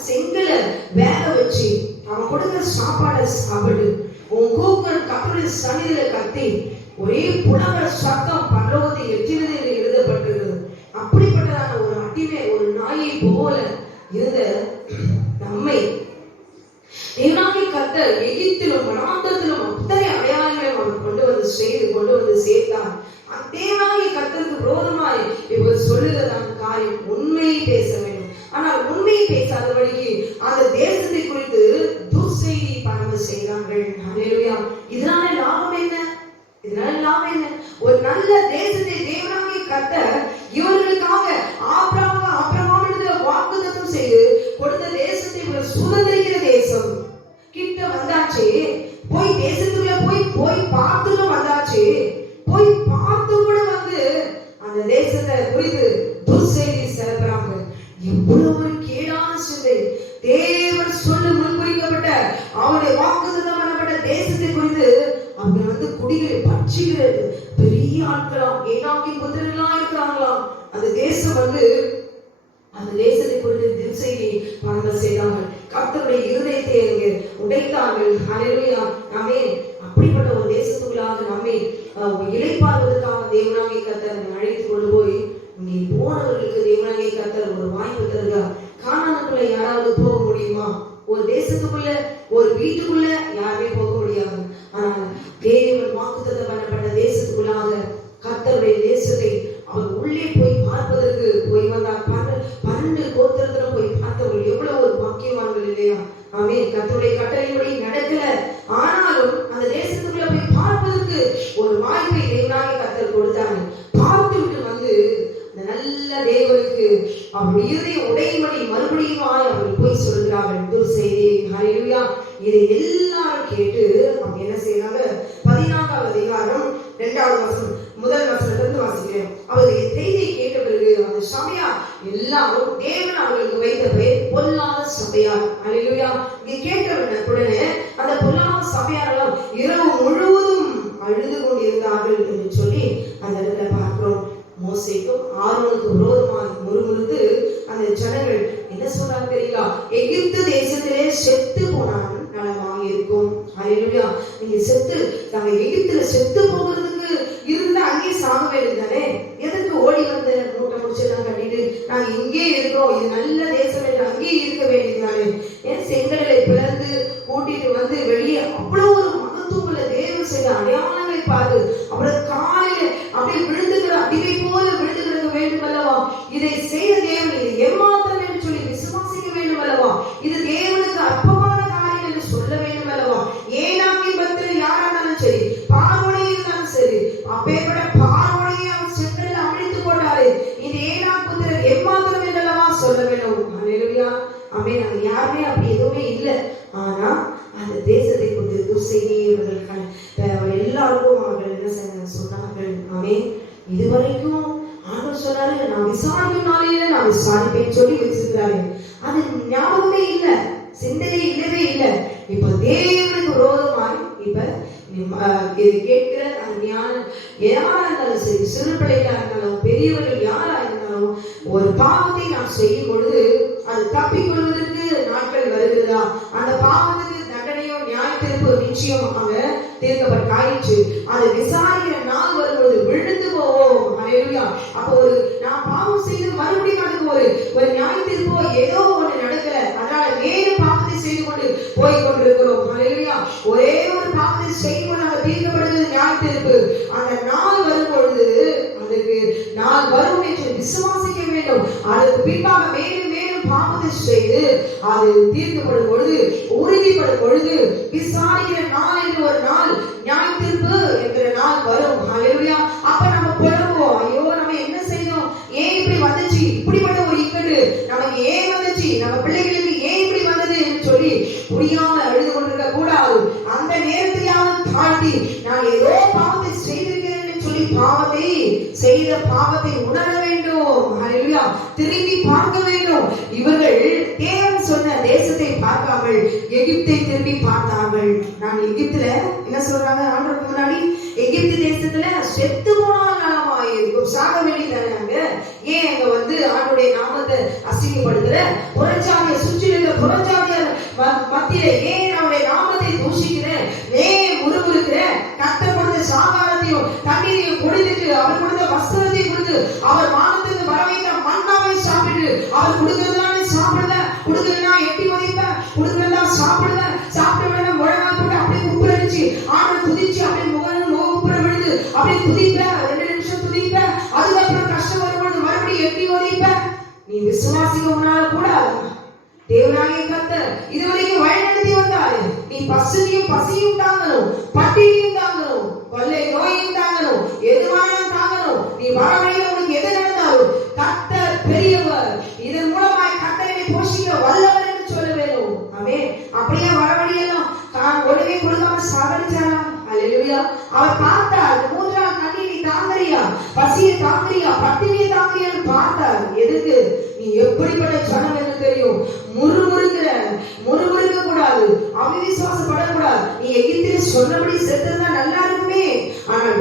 செங்கல வேக வச்சு அவன் கொடுக்கிற சாப்பாடை சாப்பிட்டு உன் கூக்கன் கப்பலில் சனியில கத்தி ஒரே புலவர சத்தம் பரலோகத்தை எட்டினது என்று எழுதப்பட்டிருக்கிறது. அப்படிப்பட்டதான ஒரு அடிமை, ஒரு நாயை போல இருந்த நம்மை தேவனாகிய கர்த்தர் எகிப்திலும் வனாந்தரத்திலும் அத்தனை அடையாளங்களையும் அவர் கொண்டு வந்து சேர்த்தார். தேவனாகிய கர்த்தருக்கு விரோதமாய் இவர் சொல்லுகிறதான காரியம் உண்மையை பேச வேண்டும். ஆனால் உண்மையை பேசாதபடிக்கு அந்த தேசத்தை குறித்து துர்செய்தி பரவ செய்கிறார்கள். ஹல்லேலூயா. இதனால லாபம் என்ன? ஒரு நல்ல தேசத்தை தேவனாகிய கர்த்தர் இவர்களுக்காக ஆபிரகாமிடத்தில் வாக்குத்தத்தம் செய்து கொடுத்த தேசத்தை சுதந்திரிக்கிற தேசம் கிட்ட வந்தாச்சு. போய் தேசத்துக்குள்ள போய் பார்த்துட்டு வந்தாச்சு. போய் பார்த்து கூட வந்து அந்த தேசத்தை குறித்து துர்செய்தி செலுத்துறாங்க. எவ்வளவு ஒரு கேடான சிந்தை! தேவன் சொல்லி முன்குறிக்கப்பட்ட அவருடைய வாக்குத்தத்தம் பண்ணப்பட்ட தேசத்தை குறித்து அவங்க வந்து குடிகளை பட்சிக்கிறது. பெரிய ஆட்களாம் ஏனாக்கின் புத்திரர்களா இருக்கிறாங்களாம். அந்த தேசம் அந்த தேசத்தை குறித்து தினசரி பாருங்கள் செய்தார்கள். கர்த்தருடைய இருதயத்தை அங்கே உடைத்தார்கள். ஹல்லேலூயா, ஆமென். அப்படிப்பட்ட ஒரு தேசத்துக்குள்ளாக நம்மை இளைப்பாறுவதற்காக தேவனாகிய கர்த்தர் அழைத்து கொண்டு போய் நீ போனவர்களுக்கு தேவனாகிய கர்த்தர் ஒரு வாய்ப்பு தருகிறார். கானானுக்குள்ள யாராவது போக முடியுமா? ஒரு தேசத்துக்குள்ள ஒரு வீட்டுக்குள்ள யாருமே போக முடியாது. ஆனால் தேவன் வாக்குத்தத்தம் பண்ணப்பட்ட தேசத்துக்குள்ளாக கர்த்தருடைய தேசத்தை அவர் உள்ளே போய் பார்ப்பதற்கு போய் வந்தார். 12 கோத்திரத்துல போய் பார்த்தவர்கள் எவ்வளவு ஒரு பாக்கியவான்கள் இல்லையா? ஆமென். கர்த்தருடைய கட்டளைப்படி நடக்கல, ஆனாலும் அந்த தேசத்துக்குள்ள போய் பார்ப்பதற்கு ஒரு வாய்ப்பை தேவனாகிய கர்த்தர் கொடுத்தாங்க. பார்த்து விட்டு அந்த நல்ல தேவனுக்கு அவருடைய இருதயம் உடையும்படி மறுபடியும் அவர்கள் போய் சொல்கிறார்கள் துர்செய்தி. ஹல்லேலூயா. இதை எல்லாரும் கேட்டு அவங்க என்ன செய்யறாங்க? 14வது அதிகாரம் 2வது வசனம் முதல் வசனத்திலிருந்து வாசிக்கிறேன். அவருடைய செய்தியை கேட்ட பிறகு அந்த சபையார் எல்லாரும் தேவன் அவர்களுக்கு வைத்த பெயர் பொல்லாத சபையார். ஹல்லேலூயா. இதை கேட்டவுடனே அந்த பொல்லாத சபையாரெல்லாம் இரவு முழுவதும் அழுது கொண்டிருந்தார்கள் என்று சொல்லி அந்த இடத்துல பார்க்கிறோம். மோசேக்கும் ஆரோனுக்கு விரோதமாக முறுமுறுத்து அந்த ஜனங்கள் என்ன சொல்றாங்க தெரியுங்களா? எகிப்து தேசத்திலே செத்து போனான் நலமாக இருக்கும். ஹல்லேலூயா. நீங்க நாங்க எகிப்துல செத்து போகிறதுக்கு இருந்தா அங்கே சாக வேண்டும் தானே? எதுக்கு ஓடி வந்த மூட்டை முடிச்செல்லாம் கட்டிட்டு நாங்க இங்கே இருக்கிறோம், இது நல்ல தேசம் என்று அங்கே இருக்க வேண்டியதானே? ஏன் செங்கடலை பிளந்து கூட்டிட்டு வெளியே அவ்வளவு ஒரு மகத்துவமுள்ள தேவன் செய்த அடையாளங்களை பார்த்து அவ்வளவு காலையில அப்படியே விழுந்துகிற அடிவை போல விழுந்து கிடக்க வேண்டும் அல்லவா? இதை செய்த தேவன் இது ஏமாற்றம் என்று சொல்லி விசுவாசிக்க வேண்டும் அல்லவா? இது தேவனுக்கு அற்பமான காரியம் என்று சொல்ல வேண்டும் அல்லவா? ஏனாக்கின் பக்தர் யாரானாலும் சரி, பார்வோனையே இருந்தாலும் சரி, அப்பேற்பட்ட பார்வோனையே அவன் செங்கடலில் அமிழ்த்து போட்டாரு. இது ஏனாக் புத்திரர் ஏமாற்றம் என்றல்லவா சொல்ல வேண்டும். ஹல்லேலூயா, ஆமென். அது யாருமே அப்படி எதுவுமே இல்லை. ஆனா அந்த தேசத்தை கொண்டு துர்செய்தியை அவர்கள் எல்லாருக்கும் அவர்கள் என்ன சொன்னார்கள்? ஆமென். இதுவரைக்கும் ஆண்டவர் சொன்னாரு, நான் விசாரிக்கும் நாளையில நான் விசாரிப்பேன் சொல்லி வச்சிருக்கிறாரு. அது ஞாபகமே இல்லை, சிந்தனை இல்லவே இல்லை. இப்ப தேவனுக்கு விரோதமாய் இது கேட்கிற அந்த ஞானம் யாரா இருந்தாலும் சரி, சிறு பிள்ளைகளா இருந்தாலும் பெரியவர்கள் யாரா இருந்தாலும் ஒரு பாவத்தை நாம் செய்யும் பொழுது அது தப்பிக்கொள்வதற்கு நாட்கள் வருகிறதா? அந்த பாவத்துக்கு தண்டனையோ நியாய தீர்ப்பு நிச்சயமாக தீர்க்கப்பட்டாயிற்று. அதை விசாரிக்கிற நாள் வரும்பொழுது விழுந்து போவோம். ஹல்லேலூயா. அப்போ நான் பாவம் செய்து மறுபடியும் அதுக்கு ஒரு நியாய தீர்ப்போ ஏதோ ஒன்று நடக்கல, அதனால வேறு பாவத்தை செய்து கொண்டு போய் கொண்டிருக்கிறோம். ஹல்லேலூயா. ஒரே ஒரு பாவத்தை செய்து கொண்டு நாங்கள் தீர்க்கப்படுகிறது நியாய தீர்ப்பு. அந்த நாள் வரும்பொழுது அதுக்கு நாள் வரும் என்று விசுவாசிக்க வேண்டும். அதுக்கு பின்பாக மேலும் மேலும் பாவத்தை செய்து அது தீர்க்கப்படும் பொழுது, உறுதிப்படும் பொழுது விசாரிக்கிற நாள் என்று ஒரு நாள், நியாய தீர்ப்பு என்கிற நாள் வரும். ஹல்லேலூயா. அப்ப நம்ம புலம்புவோம், ஐயோ நம்ம என்ன செய்தோம், ஏன் இப்படி வந்துச்சு, இப்படிப்பட்ட ஒரு இக்கட்டு நமக்கு ஏன் வந்துச்சு, நம்ம பிள்ளைகளுக்கு ஏன் இப்படி வந்தது என்று சொல்லி புரியாம அழுது கொண்டிருக்க கூடாது. அந்த நேரத்திலாவது தாழ்த்தி நான் ஏதோ பாவத்தை செய்திருக்கிறேன் என்று சொல்லி செய்த பாவத்தை உணர வேண்டும். ஹல்லேலூயா. திரும்பி பார்க்க வேண்டும். இவர்கள் தேவன் சொன்ன தேசத்தை பார்க்காமல் எகிப்தை திரும்பி பார்த்தார்கள். நான் எகிப்துல என்ன சொல்றாங்க ஆண்டவருக்கு முன்னாடி? எகிப்து தேசத்துல செத்து போனால் நலமாய் இருக்கும், சாக வேண்டியதானே. ஏன் அங்க ஆண்டுடைய நாமத்தை அசிங்கப்படுத்துற புறஜாதிய சுற்றி இருக்கிற புறஜாதிய மத்தியில ஏன் அவருடைய நாமத்தை தூஷிக்கிற, ஏன் முறுமுறுக்கிற? கர்த்தர் கொடுத்த சாகாரத்தையும் தண்ணீரையும் கொடுத்துட்டு, அவர் கொடுத்த வஸ்திரத்தை கொடுத்து, அவர் வானத்திலிருந்து வர வைத்த மன்னாவை சாப்பிட்டு, அவர் கொடுக்கிறதுனால சாப்பிடுத, கொடுக்கலன்னா எட்டி உதைப்ப, கொடுக்கலன்னா சாப்பிடுத, சாப்பிட்ட உடனே முழங்கால் போட்டு அப்படியே குப்புரடிச்சு ஆண்டு துதிச்சு அப்படியே முகப்புற விழுது அப்படியே துதிப்ப, 2 நிமிஷம் துதிப்ப, அதுக்கப்புறம் கஷ்டம் வரும்பொழுது மறுபடியும் எட்டி உதைப்ப. நீ விசுவாசிக்க உன்னால கூடாது. தேவனாகிய கர்த்தர் இதுவரைக்கும் வழிநடத்தி வந்தாரு. நீ பசியும் தாங்கணும், பட்டினியும் தாங்கணும், கொள்ளை நோயும் தாங்கணும், எதுவானாலும் தாங்கணும். நீ வர வழியில உனக்கு எது நடந்தாலும் கர்த்தர் பெரியவர், இதன் மூலமாய் கர்த்தரை போஷிக்க வல்லவர் என்று சொல்ல வேண்டும். ஆமென். அப்படியே வர வழியெல்லாம் ஒண்ணுமே கொடுக்காம சாகடிச்சாரா? ஹல்லேலூயா. அவர் பார்த்தார், 3 நாள் கண்ணீரை தாங்கறியா, பசியை தாங்கறியா, பட்டினியை தாங்கறியான்னு பார்த்தார். எதுக்கு? நீ எப்படிப்பட்ட ஜனம் என்று தெரியும். முறுமுறுக்க கூடாது, அவிசுவாசப்படக்கூடாது. நீ எகிப்திலே சொன்னபடி செத்துறதா நல்லா இருக்குமே, ஆனால்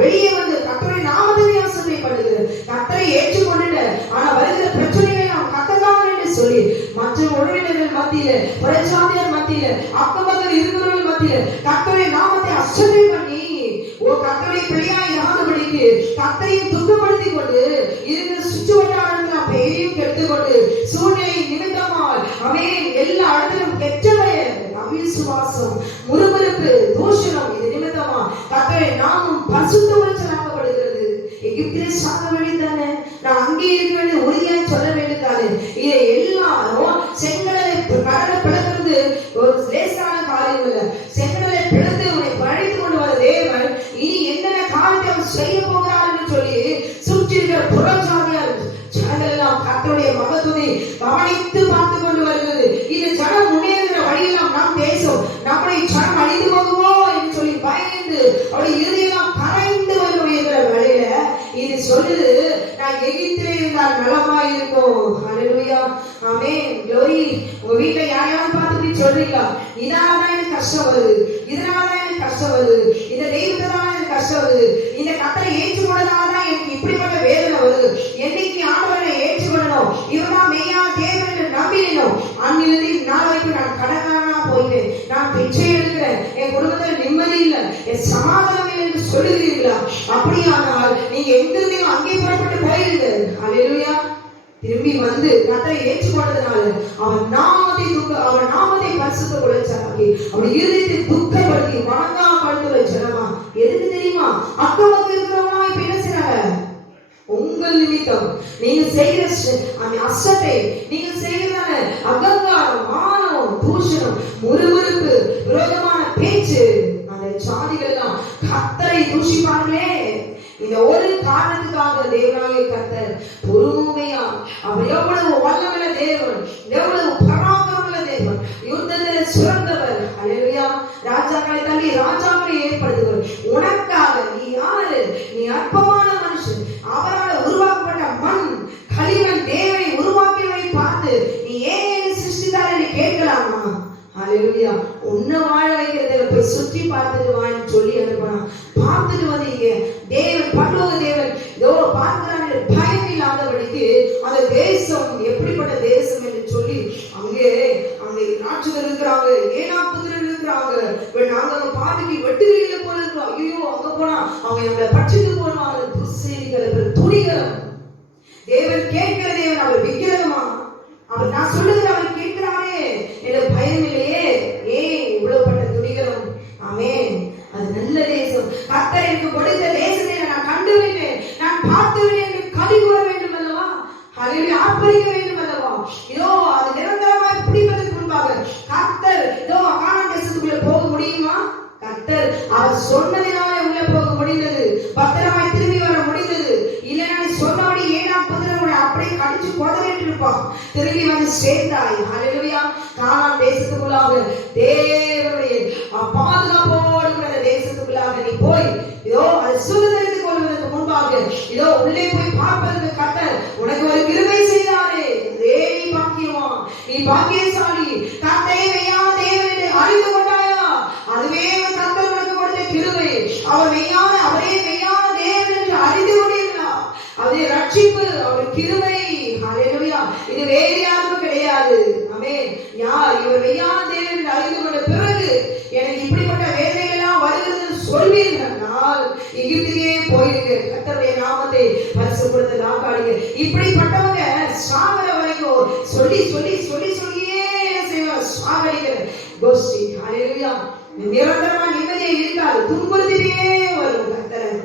அவிசுவாசம், முறுமுறுப்பு, தூஷணம் இது நிமித்தமா கர்த்தருடைய நாமம் பரிசுத்த உரைச்சலாக்கப்படுகிறது. எகிப்திலே சாக வேண்டியதானே, நான் அங்கே இருக்க வேண்டிய உறுதியாய் சொல்ல வேண்டியதானே. இதை எல்லாரும் செங்கடலை கடலை பிளக்கிறது ஒரு லேசான காரியம் இல்லை. செங்கடலை பிளந்து உன்னை பழைத்து கொண்டு வர தேவன் இனி என்னென்ன காரியத்தை அவர் செய்ய போகிறார் என்று சொல்லி சுற்றி இருக்கிற புறஜாதியார் ஜனங்கள் எல்லாம் கர்த்தருடைய மகத்துவத்தை கவனித்து பார்த்து கொண்டு வருகிறது. இந்த ஜனம் முன்னேறுகிற வழியெல்லாம் நாம் தேசம் நம்முடைய ஜனம் அழிந்து போகுமோ என்று சொல்லி பயந்து அவருடைய இறுதியெல்லாம் கரைந்து வருகிற வேளையில இது சொல்லுது, நான் எகிப்திலே இருந்தால் நலமா இருக்கும். ஹல்லேலூயா, ஆமென், க்ளோரி. உங்க வீட்டுல யாரையாவது பார்த்துட்டு சொல்றீங்களா, இதனாலதான் எனக்கு கஷ்டம் வருது, இதனாலதான் எனக்கு கஷ்டம் வருது, இந்த தெய்வத்தால எனக்கு கஷ்டம் வருது, இந்த கர்த்தரை ஏற்றுக்கொண்டதாலதான் எனக்கு இப்படிப்பட்ட வேதனை வருது, என்னைக்கு ஆண்டவரை ஏற்றுக்கொள்ளணும், இவர்தான் மெய்யா தேவன் என்று நம்பினோம், அன்னிலிருந்து நாள் வரைக்கும் நான் கடனானா போயிட்டேன், நான் பிச்சை எடுக்கிறேன், என் குடும்பத்தில் நிம்மதி இல்லை, என் சமாதானம் இல்லை என்று சொல்லுகிறீர்களா? அப்படியானால் நீங்க எங்கிருந்தீங்க அங்கே புறப்பட்டு போயிருங்க. ஹல்லேலூயா. திரும்பி வந்து கர்த்தரை ஏற்றுக்கொண்டதுனால அவன் நாமத்தை பரிசுத்த உரைச்சாக்கி அவன் இருதயத்தை துக்கப்படுத்தி வணங்கா கழுத்துரை ஜனமா. எதுக்கு தெரியுமா? அக்கம்பக்கம் இருக்கிறவனா இப்ப என்ன செய்றாங்க? உங்கள் நிமித்தம் நீங்க செய்கிற அந்த அசட்டை, நீங்க செய்கிறதான அகங்காரம், மானம், தூஷணம், முறுமுறுப்பு, விரோதமான பேச்சு, அந்த சாதிகள் எல்லாம் கர்த்தரை தூஷிப்பார்களே. இந்த ஒரு காரணத்துக்காக தேவனாகிய கர்த்தர் பொறுமையா, அவர் எவ்வளவு வல்லமையுள்ள தேவன், எவ்வளவு பராக்கிரமமுள்ள தேவன், யுத்தத்தில் சிறந்தவர். ஹல்லேலூயா. ராஜாக்களை தள்ளி ராஜாக்களை ஏற்படுத்துவர். உனக்காக நீ யாரு? நீ அற்பமான மனுஷன். அவரால் உருவாக்கப்பட்ட மண் களிமண் தேவனை உருவாக்கியவரை பார்த்து நீ ஏன் சிருஷ்டித்தார் என்று கேட்கலாமா? ஹல்லேலூயா. உன்னை வாழ வைக்கிறத போய் சுற்றி பார்த்துட்டு வான்னு சொல்லி அனுப்பினா பார்த்துட்டு வந்தீங்க. தேவன் பரலோக தேவன் இதோ பார்க்கிறாங்க, பயம் இல்லாதபடிக்கு அந்த தேசம் எப்படிப்பட்ட தேசம் என்று சொல்லி அங்கே நாட்டுகள் இருக்கிறாங்க, ஏனாப்புதர் இருக்கிறாங்க, நாங்க அங்க பாதிக்கு வெட்டுகளில போல இருக்கிறோம். ஐயோ அங்க போனா அவங்க நம்மளை பட்சித்து போடுவாங்க. துசேரிகள் துணிகரம். தேவன் கேட்கிற தேவன் அவர் விக்கிரகமா? அவர் நான் சொல்லுகிற அவர் கேட்கிறாரே, எனக்கு பயம் இல்லையே, ஏன் இவ்வளவு பட்ட துணிகரம்? ஆமென். அது நல்ல தேசம். கர்த்தர் எனக்கு கொடுத்த தேசத்தை நான் கண்டு விட்டேன், நான் பார்த்து விட்டேன் என்று கதி கூற வேண்டும் அல்லவா? ஹல்லேலூயா. ஆர்ப்பரிக்க வேண்டும் அல்லவா? இதோ அது நிரந்தரமாய் பிடிப்பதற்கு முன்பாக கர்த்தர் இதோ கானான் தேசத்துக்குள்ள போக முடியுமா? கர்த்தர் அவர் சொன்னதினாலே உள்ள போக முடிந்தது, பத்திரமாய் திரும்பி வர முடிந்தது. இல்லைன்னா சொன்னபடி ஏனாப்புதரை அப்படியே கடிச்சு கொதறிட்டு இருப்பான். திரும்பி வந்து சேர்ந்தாய். ஹல்லேலூயா. கானான் தேசத்துக்குள்ளாக தேவனுடைய பாதுகாப்போடு கூட தேசத்துக்குள்ளாக நீ போய் இதோ அது சுதந்திரத்துக் கொள்வதற்கு முன்பாக இதோ உள்ளே போய் பார்ப்பதற்கு கர்த்தர் உனக்கு ஒரு கிருபை செய்தாரே. நீ பாக்கியவான், நீ பாக்கியசாலி. கர்த்தரை மெய்யான தேவன் என்று அறிந்து கொண்டாயா? அதுவே கர்த்தர் உனக்கு கொடுத்த கிருபை. அவர் மெய்யான, அவரே மெய்யான தேவன் என்று அறிந்து கொண்டீர்களா? அதே ரட்சிப்பு, அவர் கிருபை. ஹல்லேலூயா. இது வேறு யாருக்கும் கிடையாது. ஆமென். யார் இவர் மெய்யான தேவன் என்று அறிந்து கொண்ட பிறகு எனக்கு இப்படிப்பட்ட வேதனைகள் எல்லாம் வருகிறது சொல்வீர்கள், எகிப்திலே போயிருக்கு. கர்த்தருடைய நாமத்தை பரிசுத்தப்படுத்த நாக்காடுங்க. இப்படிப்பட்டவங்க சாகர வரைக்கும் சொல்லி சொல்லி சொல்லி சொல்லியே சாகடிக்கிற கோஷ்டி. ஹல்லேலூயா. நிரந்தரமா நிம்மதியே இருக்காது, துன்புறுத்திட்டே வரும் கர்த்தர்.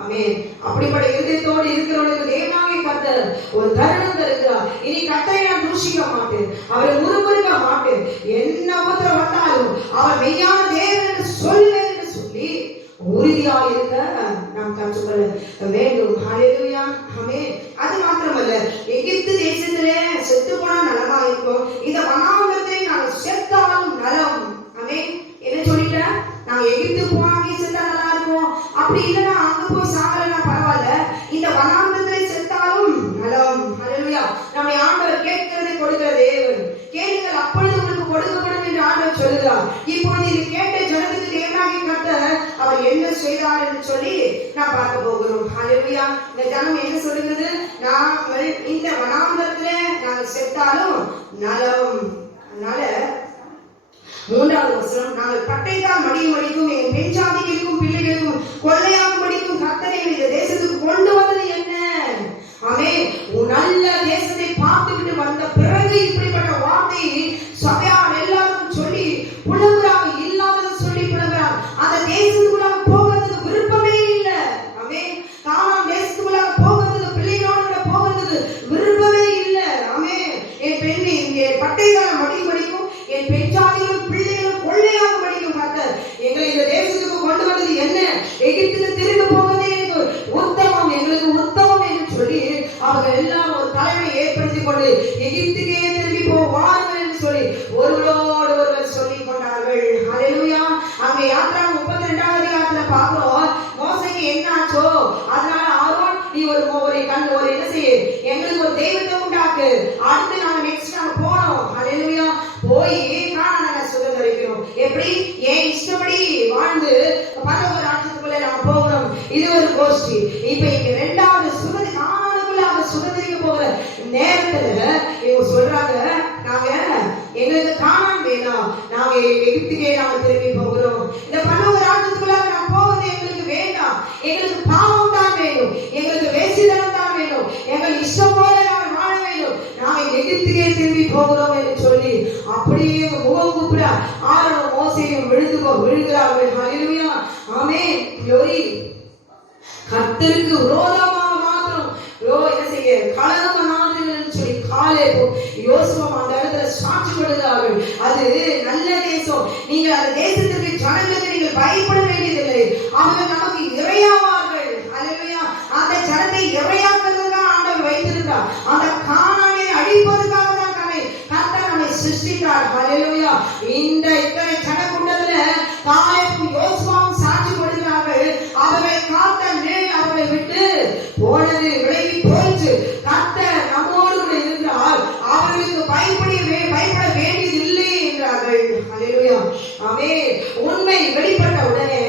ஆமென். அப்படிப்பட்ட இதயத்தோடு இருக்கிறவனுக்கு தேவனாகிய கர்த்தர் ஒரு தருணம் தருகிறார். இனி கர்த்தரை நான் தூஷிக்க மாட்டேன், அவரை முறுமுறுக்க மாட்டேன், என்ன உத்தரவு வந்தாலும் அவர் மெய்யான தேவன் என்று சொல்வேன் என்று சொல்லி உறுதியாக இருக்க நாம் கற்றுக்கொள்ள வேண்டும். ஹல்லேலூயா. ஆமென். அது மாத்திரமல்ல, எகிப்து தேசத்திலே செத்து போனா நலமா இருக்கும், இந்த வனாந்தரத்திலே நாங்கள் செத்தாலும் நலம். ஆமென். என்ன சொல்லிட்டேன்? நாங்க எகிப்து போனாங்க செத்தா நல்லா இருக்கும், அப்படி இல்லைன்னா அங்க போய் சாகலன்னா பரவாயில்ல, இந்த வனாந்தரத்திலே செத்தாலும் நலம். ஹல்லேலூயா. நம்முடைய ஆண்டவர் கேட்கிறதை கொடுக்கிற தேவன். கேளுங்கள் அப்பொழுது உங்களுக்கு கொடுக்கப்படும் என்று ஆண்டவர் சொல்லுகிறார். இப்பொழுது இது கேட்ட ஜனத்துக்கு தேவனாகிய கர்த்தர் அவர் என்ன செய்தார் என்று சொல்லி நான் பார்க்க போகிறோம். ஹல்லேலூயா. இந்த ஜனம் என்ன சொல்லுகிறது? நாங்கள் இந்த வனாந்தரத்திலே நாங்கள் செத்தாலும் நலம். அதனால 3வது வசனம், நாங்கள் பட்டைத்தால் மடியும் மடிக்கும் என் பெண் சாதிகளுக்கும் பிள்ளைகளுக்கும் கொள்ளையாகும் மடிக்கும் கர்த்தரை இந்த தேசத்துக்கு கொண்டு வந்தது என்ன? ஆமென். நல்ல தேசத்தை பார்த்து விட்டு வந்த பிறகு இப்படிப்பட்ட வார்த்தை சபையார் எல்லாருக்கும் சொல்லி புலம்புறாங்க. அடுத்து நாங்க நெக்ஸ்ட் நாங்க போனோம். ஹalleluya. போய் கானானை சுதந்தரிக்கிறோம். எப்படி? ஏன் இஷ்டப்படி வாழ்ந்து பரலோக ராஜ்யத்துக்குள்ள நாம போகணும். இது ஒரு கோஷ்டி. இப்போ இங்க இரண்டாவது கானானுக்குள்ள அவங்க சுதந்தரிக்க போகிற நேரத்துல இவங்க சொல்றாங்க, நாங்க எங்களுக்கு கானான் வேணாம், நாங்க எகிப்துக்கே நாங்க திரும்பி போகிறோம். இந்த பரலோக ராஜ்யத்துக்குள்ள நாம போவது எங்களுக்கு வேண்டாம். எங்களுக்கு பாவம் தான் வேணும், எங்களுக்கு வேசித்தனம் தான் வேணும், எங்கள் இஷ்டம் போல நாங்கள் வாழ வேண்டும், நாங்க எகிப்துக்கே திரும்பி போகிறோம் என்று சொல்லி அப்படியே முகம் குப்புற ஆரோனும் மோசேயும் விழுகிறார்கள். ஹalleluya. ஆமென். glory. கர்த்தருக்கு விரோதமாக மாத்திரம் என்ன செய்ய கலகமானார்கள் சொல்லி காலேபு யோசுவா அந்த இடத்துல சாட்சி கொடுக்கிறார்கள். அது நல்ல தேசம். நீங்க அந்த தேசத்துக்கு ஜனங்களுக்கு நீங்கள் பயப்பட வேண்டியதில்லை, அவர்கள் நமக்கு இறையாவார்கள். ஹalleluya. அந்த ஜனத்தை இறையாக்குறதுதான் ஆண்டவர் வைத்திருக்கிறார். அந்த கானானை அழிப்பதற்காக தான் கர்த்தர் நம்மை சிருஷ்டித்தார். ஹalleluya. இந்த இத்தனை ஜனக்கூட்டத்துல காலேபும் யோசுவாவும் சாட்சி கொடுக்கிறார்கள். அவர்களை காத்த நிழல் அவர்களை விட்டு போனது, விலகி போயிற்று. கர்த்தர் நம்மோடு கூட இருந்தால் அவர்களுக்கு பயப்பட வேண்டியதில்லை என்றார்கள். ஹalleluya. ஆமென். உண்மை வெளிப்பட்ட உடனே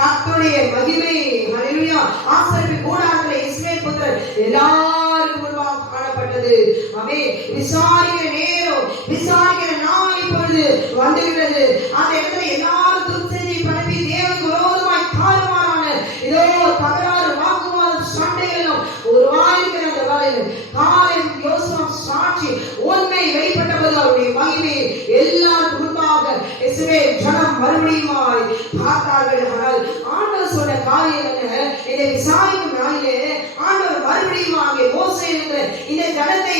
கர்த்தருடைய மகிமை ஹalleluya ஆசரிப்பு கூடாரத்திலே இஸ்ரவேல் புத்திரர் எல்லாருக்கும் முன்பாக காணப்பட்டது. ஆமென். விசாரிக்கிற நேரம், விசாரிக்கிற நாள் இப்பொழுது வந்துவிட்டது. அந்த இடத்துல எல்லாரும் துர்ச்செய்தி பரப்பி தேவனுக்கு விரோதமாய் தாறுமாறான இதோ தகராறு, வாக்குவாதம், சண்டைகளும் உருவாயிருக்கிற அந்த வேளையில் காலேப் யோசுவா சாட்சி உண்மை வெளிப்பட்டபோது அவருடைய மகிமை எல்லாருக்கும் முன்பாக இஸ்ரவேல் ஜனம் மறுபடியுமாய் பார்த்தார்கள். ஆனால் ஆண்டவர் சொன்ன காரியம் என்ன? இதை விசாரிக்கும் நாளிலே ஆண்டவர் மறுபடியுமாக மோசே என்ற இந்த ஜனத்தை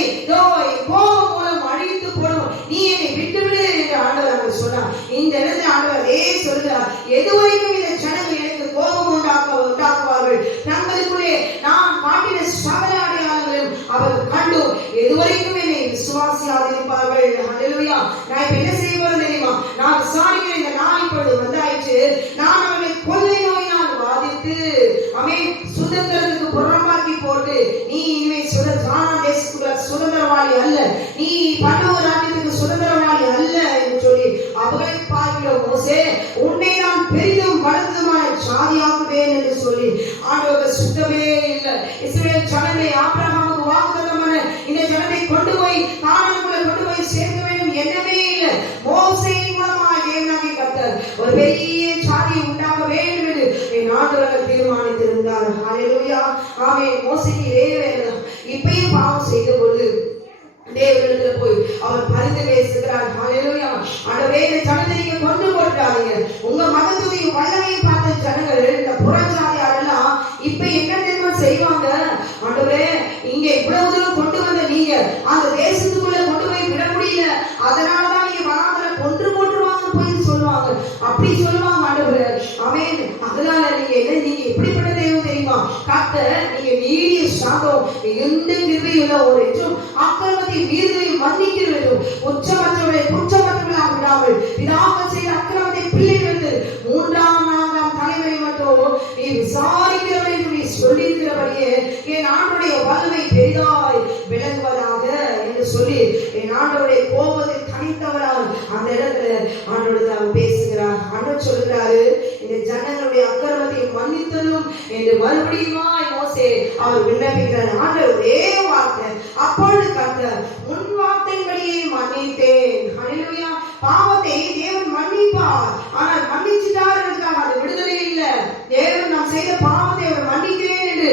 கோபம் மூலம் அழித்து போடும், நீ என்னை விட்டுவிடு என்று ஆண்டவர் சொன்னார். இந்த இடத்துல ஆண்டவர் அதே சொல்கிறார், எதுவரைக்கும் இந்த ஜனங்கள் எனக்கு கோபம் உண்டாக்குவார்கள், தங்களுக்குள்ளே நான் காட்டின சகல அடையாளங்களையும் அவர்கள் கண்டும் எதுவரைக்கும் என்னை விசுவாசியாதிருப்பார்கள். ஹalleluya. நான் இப்ப என்ன செய்வது தெரியுமா? நான் விசாரிக்கிற இந்த நாள் இப்பொழுது வந்தாயிற்று. நான் அவர்களை கொள்ளை நோயினால் வாதித்து சுதந்திரத்துக்கு புறம்பாக்கி போட்டு, நீ இனிமே தேசத்துக்குள்ள சுதந்திரவாளி அல்ல, நீ பரலோக ராஜ்யத்துக்கு சுதந்திரவாளி அல்ல என்று சொல்லி அவர்களை பார்க்கிறோம். மோசே, உன்னை நான் பெரிதும் வளர்ந்ததுமான சாதியாக்குவேன் என்று சொல்லி ஆண்டவர் சுத்தமே இல்லை. இஸ்ரவேல் ஜனங்களை ஆபிரகாமுக்கு வாக்குத்தத்தமான இந்த ஜனத்தை கொண்டு போய் கானானுக்குள்ள கொண்டு போய் சேர்க்க வேண்டும் எண்ணமே இல்லை. மோசேயின் மூலமாக தேவனாகிய கர்த்தர் ஒரு பெரிய சாதியை உண்டாக வேண்டும் என்று என் ஆண்டவர் தீர்மானித்திருந்தார். ஹalleluya. ஆமென். மோசேக்கு இதே வேலை. இப்பயும் பாவம் செய்த பொழுது தேவனிடத்துல போய் அவர் பரிந்து பேசுகிறார். ஹalleluya. ஆண்டவரே, இந்த ஜனத்தை நீங்க கொண்டு போட்டாதீங்க. உங்க மகத்துவத்தையும் வல்லமையும் பார்த்த ஜனங்கள், இந்த புறஜாதியாரெல்லாம் இப்ப என்ன தெரியுமா செய்வாங்க? ஆண்டவரே, இங்க இவ்வளவு தூரம் கொண்டு வந்த நீங்க அந்த தேசத்துக்குள்ள கொண்டு போய் விட முடியல, அதனாலதான் நீங்க வராமல கொன்று போட்டுருவாங்கன்னு போய் சொல்லுவாங்க. அப்படி சொல்லுவாங்க ஆண்டவரே. ஆமென். அதனால நீங்க எப்படிப்பட்ட தெய்வம் தெரியுமா? கர்த்தர் நீங்க நீடிய சாந்தம், எந்த கிருபையுள்ள ஒரு என்றும் அக்கிரமத்தை மீறுதலையும் மன்னிக்கிற வேண்டும், குற்றமற்றவர்களை குற்றமற்றவர்களாக விடாமல் பிதாக்கள் செய்த அக்கிரமத்தை பிள்ளைகளுக்கு 3ஆம் 4ஆம் தலைமுறை மட்டும் நீ விசாரிக்கிறவன் என்று நீ சொல்லியிருக்கிறபடியே என் ஆண்டவருடைய வல்லமை பெரிதாய் விளங்குவதாக என்று சொல்லி என் ஆண்டவருடைய கோபத்தை தனித்தவரால் அந்த இடத்துல ஆண்டவர் பேசுகிறார். ஆண்டவர் சொல்கிறாரு, இந்த ஜனங்களுடைய அக்கிரமத்தை மன்னித்தலும் என்று மறுபடியுமாய் மோசே அவர் விண்ணப்பிக்கிறார். ஆண்டவர் ஒரே வார்த்தை, அப்பொழுது கர்த்தர் உன் வார்த்தையின்படியே மன்னித்தேன். ஹalleluya. பாவத்தை தேவன் மன்னிப்பார், ஆனால் மன்னிச்சிட்டாருக்காக அது விடுதலை இல்லை. தேவன் நாம் செய்த பாவத்தை அவர் மன்னிக்கிறேன் என்று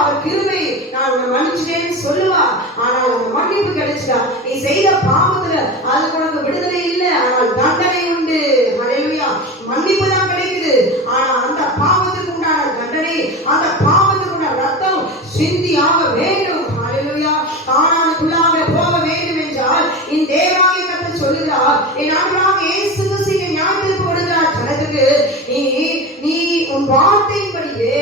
அவர் கிருபை நான் உன்னை மன்னிச்சிட்டேன்னு சொல்லுவார். ஆனால் அந்த மன்னிப்பு கிடைச்சிட்டா நீ செய்த பாவத்துல அதுக்கு உனக்கு விடுதலை இல்லை, ஆனால் தண்டனை உண்டு. ஹalleluya. மன்னிப்பு தான் கிடைக்குது, ஆனா அந்த பாவத்துக்கு உண்டான தண்டனை, அந்த பாவத்துக்கு உண்டான ரத்தம் சிந்தியாக வேண்டும். ஹalleluya. கானானுக்குள்ளாக போக வேண்டும் என்றால் இந்த தேவனாகிய கர்த்தர் சொல்லுகிறார், என் ஆண்டவராகிய இயேசு கிறிஸ்து ஞானத்திற்கு கொடுக்கிறார் ஜனத்துக்கு, நீ உன் வார்த்தையின்படியே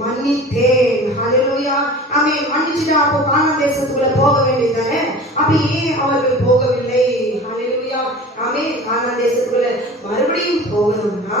மன்னித்தேன். ஹalleluya. ஆமென். மன்னிச்சிட்டா அப்போ கானான் தேசத்துக்குள்ள போக வேண்டியதானே? அப்ப ஏன் அவர்கள் போகவில்லை? ஹalleluya. ஆமென். கானான் தேசத்துக்குள்ள மறுபடியும் போகணும்னா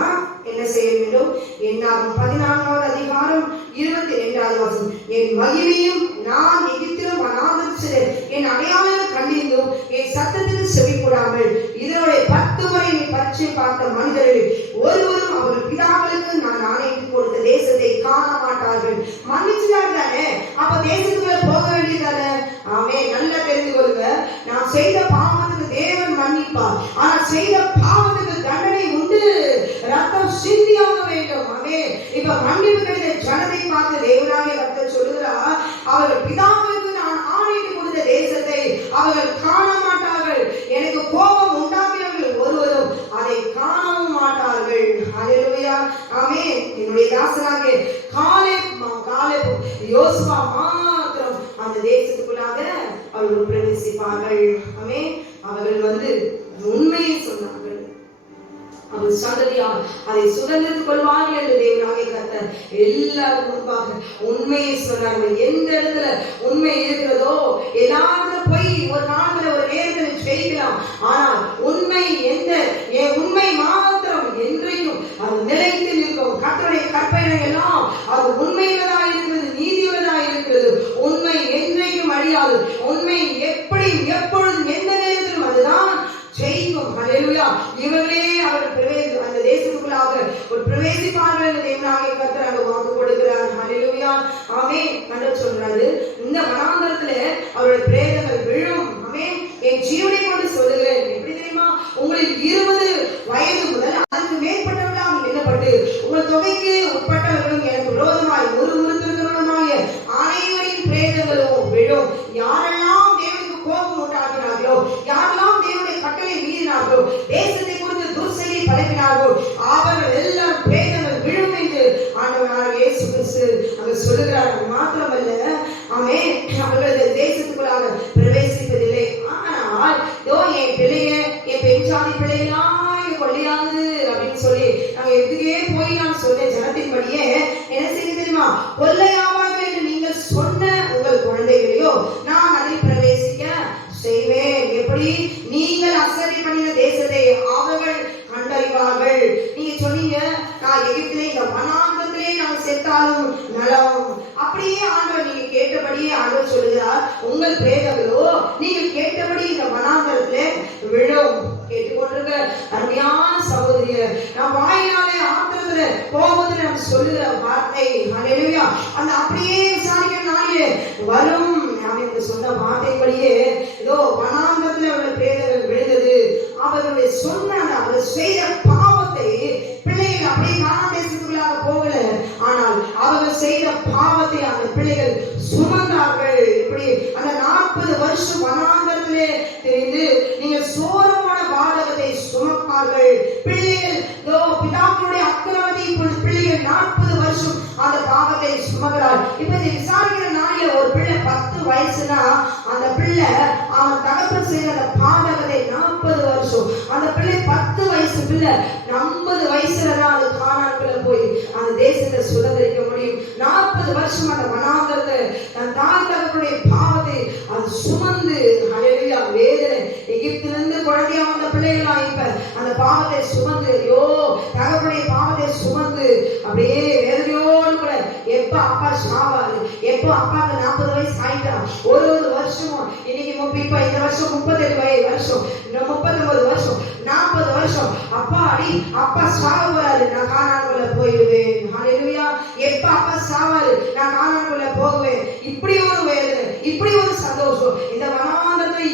என்ன செய்ய வேண்டும்? என்னாகும் 14வது அதிகாரம் 22வது வசனம், என் மகிமையும் நான் எகிப்திலும் அநாதரிச்சேன், என் என் அடையாளங்கள் கண்டிருந்தும் என் சத்தத்துக்கு செவி கொடாமல் இதனுடைய 10 முறை நீ பரீட்சை பார்த்த மனிதர்கள் ஒருவரும் அவர்கள் பிதாக்களுக்கு நான் ஆணையிட்டு கொடுத்த தேசத்தை காண மாட்டார்கள். மன்னிச்சுட்டார் தானே, அப்ப தேசத்துக்குள்ள போக வேண்டியதானே? ஆமே, நல்லா தெரிந்து கொள்ளுங்க. நான் செய்த பாவத்துக்கு தேவன் மன்னிப்பார், ஆனா செய்த பாவத்துக்கு தண்டனை உண்டு, ரத்தம் சிந்தியாக வேண்டும். ஆமே, இப்ப மன்னிப்பு கிடைத்த ஜனத்தை பார்த்து தேவனாகிய கர்த்தர் சொல்லுகிறார், அவர்கள் பிதாக்களுக்கு நான் ஆணையிட்டு கொடுத்த தேசத்தை அவர்கள் காண மாட்டார்கள். எனக்கு கோபம் உண்டாக்கியவர்கள் ஒருவரும் அதை காணவும் மாட்டார்கள். ஹல்லேலூயா. ஆமென். என்னுடைய தாசனாகிய காலேப் யோசுவா மாத்திரம் அந்த தேசத்துக்குள்ளாக அவர்கள் பிரவேசிப்பார்கள். ஆமென். அவர்கள் உண்மையை சொன்னார்கள். அவர் சந்ததியா அதை சுதந்திரத்துக் கொள்வார்கள் என்று தேவனாகிய கர்த்தர் எல்லாரும் முன்பாக உண்மையை சொன்னார்கள். எந்த இடத்துல உண்மை இருக்கிறதோ எல்லாரும் போய் ஒரு நாள்ல ஒரு நேரத்தில் ஜெயிக்கலாம். ஆனால் உண்மை உண்மை மாத்திரம் என்றைக்கும் அது நிலைத்து நிற்கும். கர்த்தருடைய கற்பனை எல்லாம் அது உண்மையுள்ளதா இருக்கிறது, நீதியுள்ளதா இருக்கிறது. உண்மை என்றைக்கும் அழியாது. உண்மை எப்படி எப்பொழுதும் எந்த நேரத்திலும் அதுதான் ஜெயிக்கும். ஹல்லேலூயா. இவர்களே அவர் அந்த தேசத்துக்குள்ளாக ஒரு பிரவேசிப்பார்கள் என்று தேவனாகிய கர்த்தர் அங்க வாக்கு கொடுக்கிறார். ஹல்லேலூயா. ஆமென். கர்த்தர் சொல்றாரு, இந்த வனாந்தரத்துல அவருடைய பிரேதங்கள் விழும். ஆமென். என் ஜீவனை கொண்டு சொல்லுகிறேன். எப்படி தெரியுமா? உங்களில் 20 வயது முதல் அதற்கு மேற்பட்டவர்களாக எண்ணப்பட்டு உங்கள் தொகைக்கு உட்பட்டவர்களும் எனக்கு விரோதமாய் முறுமுறுத்திருக்கிறவர்களுமாகிய அனைவரின் பிரேதங்களும் விழும். யாரெல்லாம் தேவனுக்கு கோபம் உண்டாக்கினார்களோ, யாரெல்லாம் தேவனுடைய கட்டளை மீறினார்களோ, தேசத்தை குறித்து துர்செய்தி பரப்பினார்களோ, அவர்கள் எல்லாம் பிரேதங்கள் விழும் என்று ஆண்டவராகிய இயேசு கிறிஸ்து அங்க சொல்லுகிறார். மாத்திரமல்ல, ஆமென், அவர்கள் தேசத்துக்குள்ளாக பிரவேசிப்பதில்லை. ஆனால் என் பிள்ளைங்க, என் பெண் சாதி பிள்ளைகளாம் கொள்ளையாகுது அப்படின்னு சொல்லி நாங்க எதுக்கே போய் நான் சொன்ன ஜனத்தின்படியே என்ன செய்ய தெரியுமா? கொள்ளையாவார்கள் என்று நீங்கள் சொன்ன உங்கள் குழந்தைகளையோ நான் அதில் பிரவேசிக்க செய்வேன். எப்படி? நீங்கள் அசட்டை பண்ணின தேசத்தை அவர்கள் கண்டறிவார்கள். நீங்க சொன்னீங்க, நான் எகிப்திலே இந்த வனாந்தரத்திலே நான் செத்தாலும் நலம். அப்படியே ஆண்டவர் நீங்க கேட்டபடியே ஆண்டவர் சொல்லுகிறார், உங்கள் பிரேதங்களோ நீங்கள் கேட்டபடி இந்த வனாந்தரத்திலே விழும். கேட்டுக்கொண்டிருக்க அருமையான சகோதரிய, நான் வாயினாலே ஆத்திரத்துல போகும்போது நாம் சொல்லுகிற வார்த்தை ஹல்லேலூயா, அந்த அப்படியே விசாரிக்கிற நாளிலே வரும். நாம் இந்த சொன்ன வார்த்தைப்படியே இதோ வனாந்தரத்துல அவருடைய பிரேதங்கள் விழுந்தது. அவர்களுடைய சொன்ன அவர்கள் செய்த பாவத்தை பிள்ளைகள் அப்படியே கானான் தேசத்துக்குள்ளாக போகல, ஆனால் அவர்கள் செய்த பாவத்தை அந்த பிள்ளைகள் சுமந்தார்கள். இப்படி அந்த 40 வருஷம் வனாந்தரத்திலே தெரிந்து நீங்கள் சோரமான பாதகத்தை சுமப்பார்கள். பிள்ளைகள் பிதாக்களுடைய அக்கிரமத்தை இப்பொழுது பிள்ளைகள் 40 வருஷம் அந்த பாவத்தை சுமக்கிறார். இப்ப இதை விசாரிக்கிற நாளில் ஒரு பிள்ளை 10 வயசுனா அந்த பிள்ளை அவன் தகப்பன் செய்த அந்த பாதகத்தை 40 வருஷம், அந்த பிள்ளை 10 வயசு பிள்ளை 50 வயசுலதான் அது கானான்குள்ள போய் அந்த தேசத்தை சுதந்திரிக்க முடியும். 40 வருஷம் அந்த வனாந்தரத்தை தன் தாய் தகப்பனுடைய பாவத்தை அது சுமந்து ஹல்லேலூயா வேதனை எகிப்திலிருந்து குழந்தையா வந்த பிள்ளைகளா இப்ப அந்த பாவத்தை சுமந்து தகப்பனுடைய பாவத்தை சுமந்து அப்படியே வேதனையோடு கூட எப்ப அப்பா சாவாரு, எப்ப அப்பாக்கு 40 வயசு ஆயிட்டா, ஒரு வருஷமும் இன்னைக்கு இப்ப இந்த வருஷம் 37 வருஷம், இன்னும் 39 வருஷம், 40 வருஷம் அப்பா அப்பா சாவ போறாரு, நான் கானான்குள்ள போயிடுவேன். ஹல்லேலூயா. எப்ப அப்பா சாவாரு, நான் கானான்குள்ள போகுவேன். இப்படி ஒரு வேதனை, இப்படி ஒரு சந்தோஷம். இந்த வனாந்தரத்தை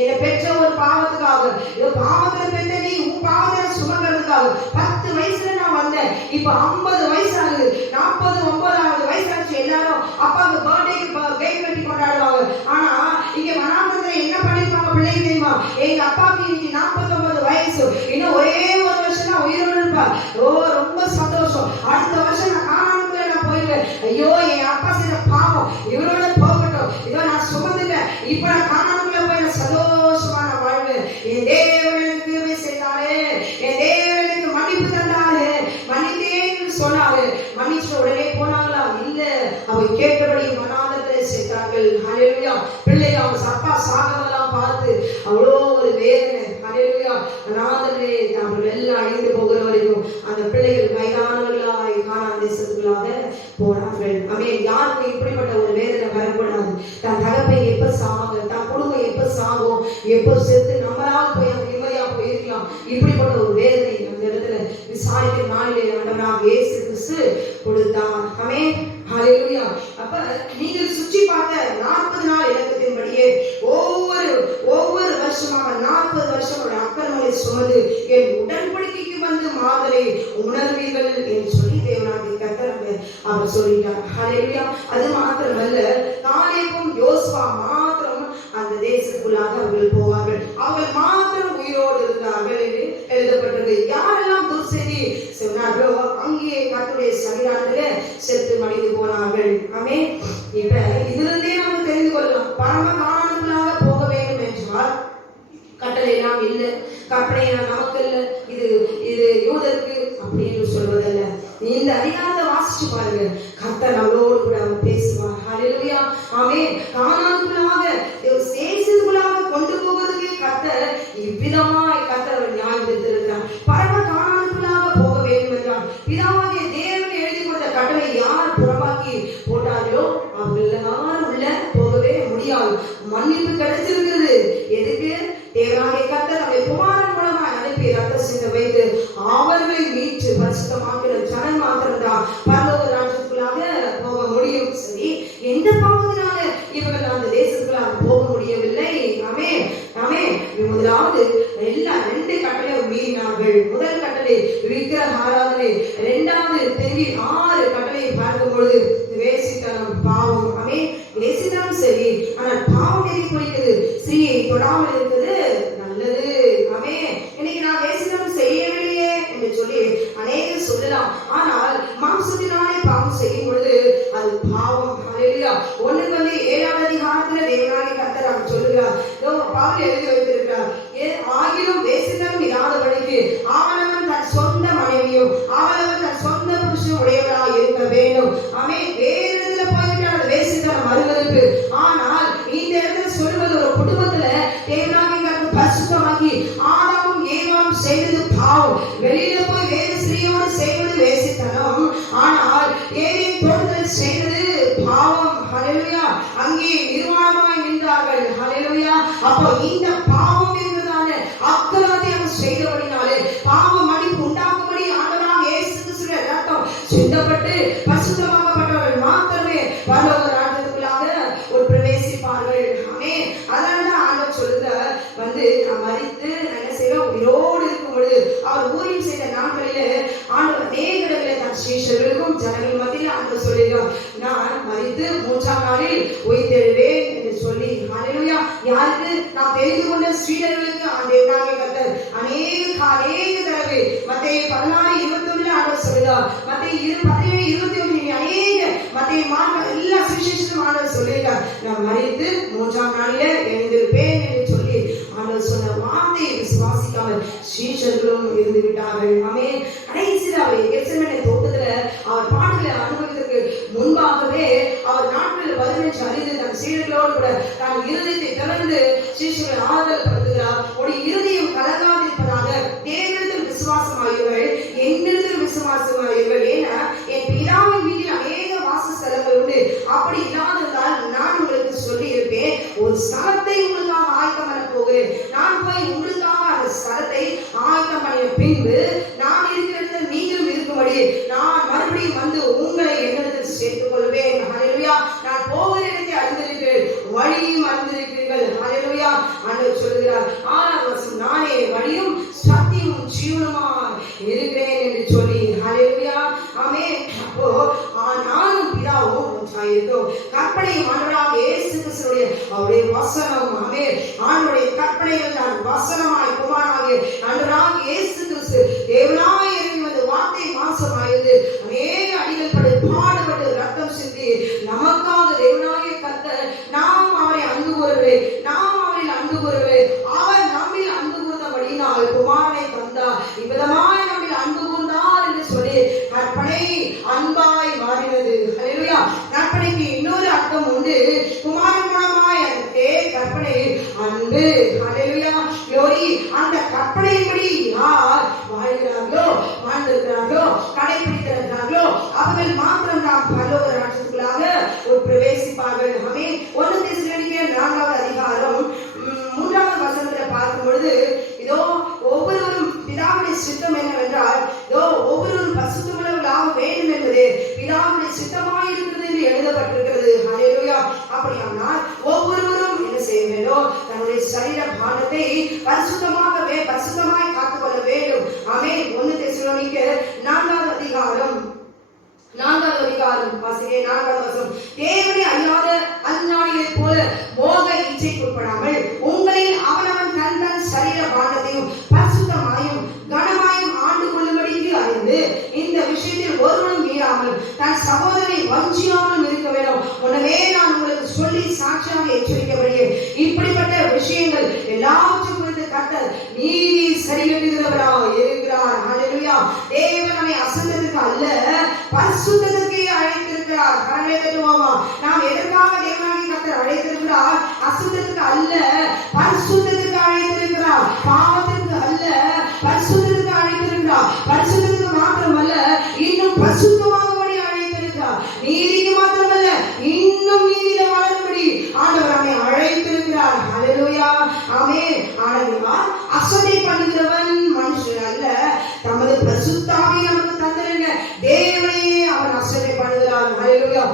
என்னை பெற்ற ஒரு பாவத்துக்காக, இந்த பாவத்துல பெற்ற நீ உன் பாவத்தை சுமக்கிறதுக்காக 10 வயசுல நான் வந்தேன். இப்ப 50 வயசு ஆகுது, 49வது வயசு ஆச்சு. எல்லாரும் அப்பாவுக்கு பர்த்டேக்கு கேக் வெட்டி கொண்டாடுவாங்க. ஆனா இங்க வனாந்தரத்துல என்ன பண்ணிருப்பாங்க பிள்ளைங்க தெரியுமா? எங்க அப்பாவுக்கு இன்னைக்கு 49 வயசு, இன்னும் ஒரே ஒரு வருஷம் தான் உயிரோடு இருப்பார். ரொம்ப சந்தோஷம். அடுத்த வருஷம் நான் கானானுக்குள்ள நான் போயிடுவேன். ஐயோ, என் அப்பா செய்த பாவம் இவரோட போகட்டும், இதோ நான் சுமந்துட்டேன், இப்ப நான் கானானுக்குள்ள போய் நான் சந்தோஷமா நான் வாழ்வேன். என் தேவனுக்கு கிருபை செய்தாரே, என் தேவனுக்கு மன்னிப்பு தந்தாரே, மன்னித்தேன்னு சொன்னாரு. மன்னிச்ச உடனே போனாங்களா? இல்ல, அவங்க கேட்டபடி வனாந்தரத்திலே செத்தார்கள். ஹல்லேலூயா. பிள்ளைங்க அவங்க அப்பா சாகவெல்லாம் பார்த்து அவ்வளோ ஒரு வேதனை. ஹல்லேலூயா. வனாந்தரத்திலே அவர்கள் எல்லாம் அழிந்து போகிற வரைக்கும் அந்த பிள்ளைகள் வயதானவர்களாய் கானான் தேசத்துக்குள்ளாக போனார்கள். போறார்கள். ஆமென். யாருக்கும் இப்படிப்பட்ட ஒரு வேதனை வரக்கூடாது. தன் தகப்பை எப்ப சாக, தன் குடும்பம் எப்ப சாகும், எப்ப செத்து நம்மளால் போய் நிம்மதியா போயிருக்கலாம், இப்படிப்பட்ட ஒரு வேதனை அந்த இடத்துல விசாரிக்கிற நாளிலே ஆண்டவராகிய இயேசு கிறிஸ்து கொடுத்தார். ஆமென். ஹalleluya. அப்ப நீங்கள் சுற்றி பார்த்த 40 நாள் இலக்கத்தின்படியே ஒவ்வொரு வருஷமாக 40 வருஷம் ஒரு அக்கிரமங்களை சுமந்து என் உடன்படிக்கைக்கு வந்து மாதரை உணர்வீர்கள் என்று சொல்லி தேவனாகிய கர்த்தர் அவர் சொல்லிட்டார். ஹalleluya. அது மாத்திரமல்ல, காலேபும் யோசுவா மாத்திரம் அந்த தேசத்துக்குள்ளாக அவர்கள் போவார்கள். அவர்கள் மாத்திரம் உயிரோடு இருந்தார்கள் என்று எழுதப்பட்டது. யாரெல்லாம் துர்செய்தி சொன்னார்களோ அங்கே கர்த்தருடைய சன்னிதானத்திலே செத்து மடிந்து போனார்கள். ஆமென். இப்ப இதிலிருந்தே நம்ம தெரிந்து கொள்ளலாம், பரம காணானுக்குள்ளாக போக வேண்டும் என்றால் கட்டளை எல்லாம் இல்லை, கட்டளை நமக்கு இல்லை, இது யூதருக்கு அப்படின்னு சொல்வதல்ல. இந்த அதிகாரத்தை வாசிச்சு பாருங்க, கர்த்தர் நம்மளோடு கூட அவர் பேசுவார். ஹalleluya. ஆமென். கானானுக்குள்ளாக தேசத்துக்குள்ளாக கொண்டு போவதற்கு கர்த்தர் இவ்விதமாய் கர்த்தர் நியாயம் விதித்திருக்கிறார். பரம கானானுக்குள்ளாக போக வேண்டும் என்றால் பிதாவாகிய தேவன் எழுதி கொடுத்த கட்டளை யார் புறம்பாக்கி போட்டார்களோ அவர்கள் எல்லாரும் உள்ள போகவே முடியாது. மன்னிப்பு கிடைச்சிருக்கிறது. எதுக்கு? தேவனாகிய கர்த்தர் நம்மை குமாரன் மூலமாய் அனுப்பி ரத்த சிந்த வைத்து அவர்களை மீட்டு பரிசுத்தமாக்கிற ஜனம் மாத்திரம்தான் பரலோக ராஜ்யத்துக்குள்ளாக போக முடியும். சரி, எந்த பாவத்தினால இவர்கள் அந்த தேசத்துக்குள்ளாக போக முடியவில்லை? ஆமென். ஆமென். முதலாவது ரெண்டு கட்டளையும் மீறினார்கள். முதல் கட்டளை விக்கிரக ஆராதனை, இரண்டாவது தெரி 6 கட்டளையை பார்க்கும் பொழுது வேசித்தனம் பாவம். ஆமென். வேசித்தனம் சரி, ஆனால் பாவம் எதை குறிக்கிறது? ஸ்திரீயை தொடாமல் இருக்கிறது நல்லது. ஆமென். இன்னைக்கு நான் வேசித்தனம் செய்யவில்லையே என்று சொல்லி அநேகர் சொல்லலாம். ஆனால் மாம்சத்தினாலே பாவம் செய்யும் பொழுது அது பாவம். ஹalleluya. 1 அதிகாரத்தில் தேவனாகிய கர்த்தர் அவர் சொல்லுகிறார், பவுல் எழுதி வைத்திருக்கிறார், ஆகிலும் வேசித்தனம் இராதபடிக்கு அவனவன் தன் சொந்த மனைவியும் அவனவன் தன் சொந்த புருஷனும் உடையவராய் இருக்க வேண்டும். ஆமென். வேறு இடத்துல போய்விட்டால் அது வேசித்தனம் வருவதற்கு. ஆனால் இந்த இடத்துல சொல்வது ஒரு குடும்பத்துல தேவனாகிய கர்த்தர் பரிசுத்தமாக்கி ஆதாமும் ஏவாளும் செய்தது பாவம். வெளியில போய் வேறு ஸ்திரீயோடு செய்வது வேசித்தனம். ஆனால் ஏதேன் தோட்டத்தில் செய்தது பாவம். ஹalleluya. அங்கே நிர்வாணமாய் நின்றார்கள். ஹalleluya. அப்போ இந்த பாவம் என்பதான அக்கிரமத்தை அவர் செய்தபடினாலே பாவ மன்னிப்பு உண்டாகும்படி ஆண்டவராகிய இயேசு கிறிஸ்துவின் ரத்தம் சிந்தப்பட்டு பரிசுத்தமாக்கப்பட்டவர்கள் மாத்திரமே பரலோக ராஜ்யத்துக்குள்ளாக ஒரு பிரவேசிப்பார்கள். ஆமென். அதனால ஆண்டவர் சொல்லுகிறார், நான் மரித்து என்ன செய்யறோம், உயிரோடு இருக்கும் பொழுது அவர் ஊரில் செய்த நாட்களிலே ஆண்டவர் அநேகரிலே தன் சீஷர்களுக்கும் ஜனங்கள் மத்தியில் ஆண்டவர் சொல்லுகிறார், நான் மரித்து 3ஆம் நாளில் உயிர்த்தெழுவேன் என்று சொல்லி. ஹalleluya. யாருக்கு? நாம் தெரிந்து கொண்ட ஸ்ரீடர்களுக்கு தேவனாகிய கர்த்தர் அநேக தடவை மத்தேயு 16:21 ஆண்டவர் சொல்லுகிறார், மத்தேயு 17:21 அநேக மத்தேயு மார்க் எல்லா சுவிசேஷத்திலும் ஆண்டவர் சொல்லியிருக்கார், நான் மரித்து 3ஆம் நாளிலே எழுந்திருப்பேன் என்று சொல்லி ஆண்டவர் சொன்ன வார்த்தையை விசுவாசிக்காமல் சீஷர்களும் இருந்து விட்டார்கள். ஆமென். கடைசியில் அவர் கெத்செமனே தோட்டத்துல அவர் பாடுகளை அனுபவித்ததற்கு முன்பாகவே அவர் நாட்களில் 15 அறிந்து தன் சீடர்களோடு கூட தன் இருதயத்தை திறந்து சீஷர்களை ஆறுதல் படுத்துகிறார். ஒரு இருதயம் கலங்காதிருப்பதாக தேவனிடத்தில் விசுவாசமாயிருங்கள், என்னிடத்தில் விசுவாசமாயிருங்கள். ஏன்னா என் பிதாவின் வீட்டில் அநேக வாசஸ்தலங்கள் உண்டு. அப்படி இல்லாததால் நான் உங்களுக்கு சொல்லி இருப்பேன், ஒரு ஸ்தலத்தை உங்களுக்காக ஆயத்தம் பண்ண போகிறேன். நான் போய் உங்களுக்காக அந்த ஸ்தலத்தை ஆயத்தம் பண்ணின பின்பு நான் இருக்கிற இடத்தில் நீங்களும் இருக்கும்படி நான் மறுபடியும் வந்து உங்களை என்னிடத்தில் சேர்த்துக் கொள்வேன். ஹalleluya. நான் போகிற இடத்தை அறிந்திருக்கிறீர்கள், வழியும் அறிந்திருக்கிறீர்கள். ஹalleluya. ஆண்டவர் சொல்கிறார், 6ஆம் வசனம், நானே வழியும் சத்தியமும் ஜீவனுமாய் இருக்கிறேன் என்று சொல்லி. ஹalleluya. ஆமென். அப்போ நானும் பிதாவும் ஒன்றாயிருக்கிறோம். கற்பனையும் ஆண்டவராகிய இயேசு கிறிஸ்துவினுடைய அவருடைய வசனம். ஆமென். ஆண்டவருடைய கற்பனைகள் தான் வசனமாய் குமாரனாகிய ஆண்டவராகிய இயேசு கிறிஸ்து தேவனாய் இறங்கி வந்து வார்த்தை மாம்சமாயிருந்து அநேக அடிகள் பாடுபட்டு ரத்தம் சிந்தி நமக்காக தேவனாகிய கர்த்தர் நாம் அவரை அன்பு கூறவில்லை, நாம் அவரில் அன்பு கூறவில்லை, அவர் நம்மில் அன்பு கூர்ந்தபடியினால் குமாரனை தந்தார். இவ்விதமாய் நம்மில் அன்பு கூர்ந்தார் என்று சொல்லி கற்பனை அன்பாய் மாறினது. ஹalleluya. கற்பனைக்கு இன்னொரு அர்த்தம் உண்டு. குமாரன் மூலமாய் அதே கற்பனை அன்பு. ஹalleluya. glory. அந்த கற்பனையின்படி யார் வாழ்கிறார்களோ, வாழ்ந்திருக்கிறார்களோ, கடைபிடித்திருக்கிறார்களோ அவர்கள் மாத்திரம் நாம் பரலோக 4வது வசனம், தேவனை அறியாத அஞ்ஞானிகளைப் போல மோக இச்சைக்குட்படாமல் உங்களில் அவனவன் தன் தன் சரீர பாண்டத்தையும் பரிசுத்தமாயும் கனமாயும் ஆண்டு கொள்ளும்படிக்கு அறிந்து இந்த விஷயத்தில் ஒருவனும் மீறாமல் தன் சகோதரனை வஞ்சியாமலும் இருக்க வேண்டும். உடனே நான் உங்களுக்கு சொல்லி சாட்சியாக எச்சரிக்கப்படுகிறேன். இப்படிப்பட்ட விஷயங்கள் எல்லாவற்றையும் குறித்து கர்த்தர் நீதி சரிகட்டுகிறவராக இருக்கிறார். ஹல்லேலூயா. தேவன் நம்மை அசந்தத்துக்கு அல்ல பரிசுத்தத்துக்கு அழைத்திருக்கிறார். ஹல்லேலூயா. நாம் எதற்காக தேவனாகிய கர்த்தர் அழைத்திருக்கிறார்? அசுத்தத்துக்கு அல்ல பரிசுத்தத்துக்கு அழைத்திருக்கிறார். பாவத்திற்கு அல்ல பரிசுத்தத்துக்கு அழைத்திருக்கிறார். பரிசுத்தத்துக்கு மாத்திரமல்ல இன்னும் பரிசுத்தமாகும்படி அழைத்திருக்கிறார். நீதிக்கு மாத்திரமல்ல இன்னும் நீதியில வளரும்படி ஆண்டவர் நம்மை அழைத்திருக்கிறார். ஹல்லேலூயா. ஆமென். ஆண்டவர் அசட்டை பண்ணுகிறவன் மனுஷன் அல்ல, தமது பரிசுத்தாவியை நமக்கு தந்திருங்க தேவனையே அவன் அசட்டை பண்ணுகிறான். ஹல்லேலூயா.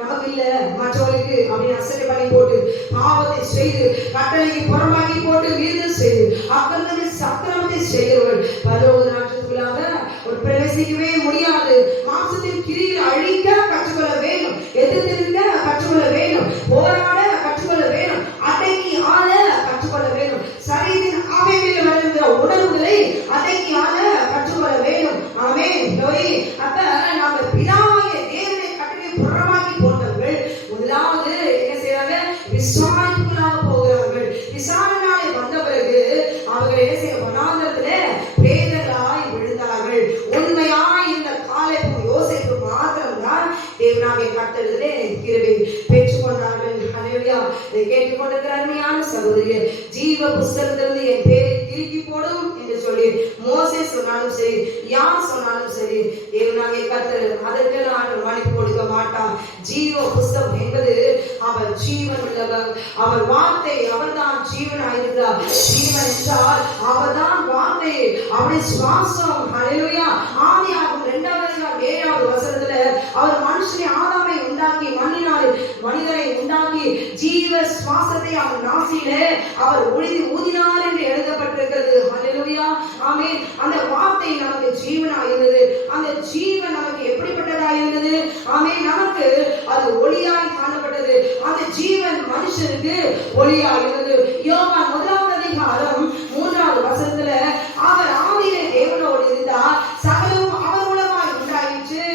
நமக்கு இல்ல மற்றவர்களுக்கு அப்படின்னு அசட்டை பண்ணி போட்டு பாவத்தை செய்து கட்டளைக்கு புறமாக்கி போட்டு வீதம் செய்து அக்கிரமத்தை சக்கிரமத்தை செய்கிறவர்கள் பரலோக ராஜ்யத்துக்குள்ளாக ஒரு பிரவேசிக்கவே முடியாது. மாம்சத்தின் கிரியில் அழிக்க கற்றுக்கொள்ள வேண்டும், எதிர்த்திருக்க கற்றுக்கொள்ள வேண்டும், போராட கற்றுக்கொள்ள வேண்டும், அடக்கி ஆள கற்றுக்கொள்ள வேண்டும், சரீரத்தின் ஆவியில் வருகிற உணர்வுகளை அடக்கி ஆள கற்றுக்கொள்ள வேண்டும். ஆமென். அப்ப நாம பிதாவாகிய தேவனை கட்டளை புறமாக்கி போட்டவர்கள் முதலாவது என்ன செய்யறாங்க? விசாரணைக்குள்ளாக போகிறார்கள். விசாரணையாலே வந்த பிறகு அவர்கள் என்ன செய்ய வனாந்தரத்திலே பேதர்களாய் விழுந்தார்கள். உண்மையாய் இந்த காலேபும் யோசேப்பும் மாத்திரம்தான் தேவனாகிய கர்த்தரிடத்திலே கிருபை பெற்றுக்கொண்டார்கள். ஹல்லேலூயா. இதை கேட்டுக்கொண்டிருக்கிற அருமையான சகோதரியே, ஜீவ புஸ்தகத்திலிருந்து என் பேரை திருப்பி போடும் என்று சொல்லி மோசே சொன்னாலும் சரி, யார் சொன்னாலும் சரி, தேவனாகிய கர்த்தர் அதற்கெல்லாம் ஆண்டவர் மன்னிப்பு கொடுக்க மாட்டார். ஜீவ புஸ்தகம் என்பது அவர் ஜீவன் உள்ளவர், அவர் வார்த்தை, அவர்தான் ஜீவனாயிருக்கிறார். ஜீவன் என்றால் அவர்தான் வார்த்தை, அவருடைய சுவாசம். ஹல்லேலூயா. ஆதியாகமம் 2வது வசனத்துல அவர் மனுஷனை ஆதாமை உண்டாக்கி மண்ணினால் மனிதனை உண்டாக்கி ஜீவ சுவாசத்தை அவர் நாசியிலே அவர் ஊதினார் என்று எழுதப்பட்டிருக்கிறது. ஹல்லேலூயா. ஆமென். அந்த வார்த்தை நமக்கு ஜீவனாய் இருந்தது. அந்த ஜீவன் நமக்கு எப்படிப்பட்டதாய் இருந்தது? ஆமென். நமக்கு அது ஒளியாய் காணப்பட்டது. அந்த ஜீவன் மனுஷனுக்கு ஒளியாய் இருந்தது. யோவான் 1வது அதிகாரம் 3வது வசனத்துல அவர் ஆதியிலே தேவனோடு இருந்தார், சகலமும் அவர் மூலமாய் உண்டாயிற்று,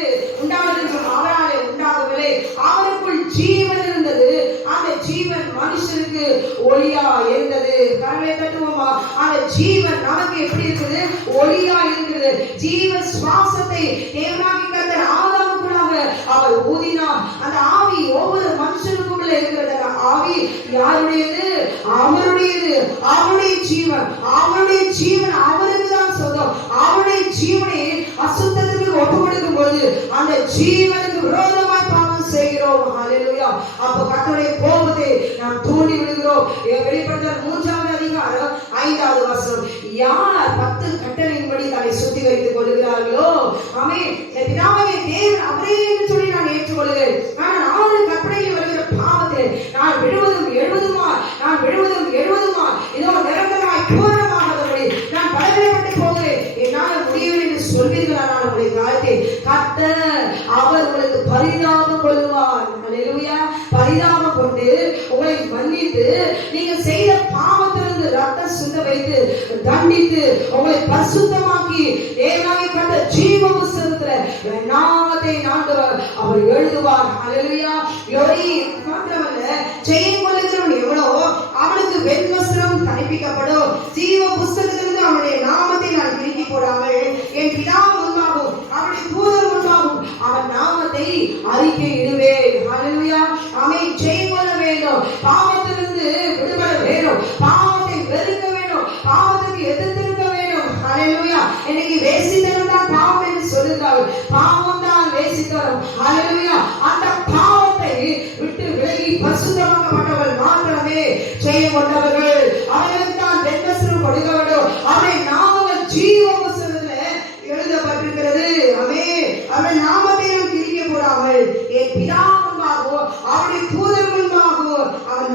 உண்டானதற்கும் அவராலே உண்டாகவில்லை, அவருக்குள் ஜீவன் இருந்தது, அந்த ஜீவன் மனுஷனுக்கு ஒளியா இருந்தது. கரங்களை தட்டுவோமா? அந்த ஜீவன் நமக்கு எப்படி இருக்குது? ஒளியா இருக்குது. ஜீவ சுவாசத்தை தேவனாகிய கர்த்தர் ஆதாமுக்குள்ளாக அவர் ஊதினார். அந்த ஆவி ஒவ்வொரு மனுஷனுக்கும் இருக்கிறது. ஆவி யாருடையது? அவருடையது. அவருடைய ஜீவன், அவருடைய ஜீவன் அவருக்கு தான் சொந்தம். அவருடைய ஜீவனை அசுத்தத்துக்கு ஒப்பு கொடுக்கும் போது அந்த ஜீவனுக்கு விரோதமாய் பாவம் செய்கிறோம். ஹல்லேலூயா. அப்ப கர்த்தருடைய கோபத்தை நாம் தூண்டி விடுகிறோம். வெளிப்படுத்தல் 3வது அதிகாரம் 5வது வசனம், யார் 10 கட்டளையின்படி தன்னை சுத்திகரித்துக் கொள்கிறார்களோ, ஆமென், பிதாவாகிய தேவன் அவரே என்று சொல்லி நான் ஏற்றுக்கொள்கிறேன். ஆனால் 6 கட்டளையில் வருகிற பாவத்தை நான் விடுவதும் எழுவதுமா, நான் விடுவதும் எழுவதுமா, இதோ நிரந்தரமாய் பூரணமாகாதபடி நான் பலவீனப்பட்டு போகிறேன், என்னால் முடியவில்லை என்று சொல்வீர்களானால் உங்களுடைய காலத்தை கர்த்தர் அவர் உங்களுக்கு பரிதாபம் கொள்வார். ஹல்லேலூயா. பரிதாபம் கொண்டு உங்களை மன்னித்து நீங்கள் செய்த பாவத்திலிருந்து ரத்தம் சிந்த வைத்து தண்டித்து உங்களை பரிசுத்தமாக்கி தேவனாகிய கர்த்தர் ஜீவ புஸ்தகத்தில் நாமத்தை நாண்டவர் அவர் எழுதுவார். ஹல்லேலூயா. மாத்திரமல்ல, ஜெயம் கொள்ளுகிறவன் எவனோ அவனுக்கு வெண்வஸ்திரம் தணிப்பிக்கப்படும். ஜீவ புஸ்தகத்திலிருந்து அவனுடைய நாமத்தை நான் கிறுக்கி போடாமல் என் பிதா முன்பாகும் அவனுடைய தூதர் முன்பாகும் அவன் நாமத்தை அறிக்கையிடுவேன். ஹல்லேலூயா. ஆமென். ஜெயம் கொள்ள வேண்டும், பாவத்திலிருந்து விடுபட வேண்டும், பாவத்தை வெறுக்க வேண்டும், பாவத்துக்கு எதிர்த்திருக்க வேண்டும். ஹல்லேலூயா. இன்னைக்கு வேசித்தனம் தான் பாவம் என்று சொல்லுகிறார்கள். பாவம் தான் வேசித்தனம். ஹல்லேலூயா. அந்த பாவத்தை விட்டு விலகி பரிசுத்தமாக்கப்பட்டவர்கள் மாத்திரமே ஜெயம் கொண்டவர்கள். அவர்களுக்கு தான் வெண்வஸ்திரம் கொடுக்க வேண்டும். அவருடைய நாமங்கள் ஜீவ புஸ்தகத்தில் எழுதப்பட்டிருக்கிறது. ஆமென். அவருடைய நாமத்தை நாம் கிறுக்கி போடாமல் என் பிதா முன்பாகவோ அவருடைய தூதர் முன்பாகவோ அவன்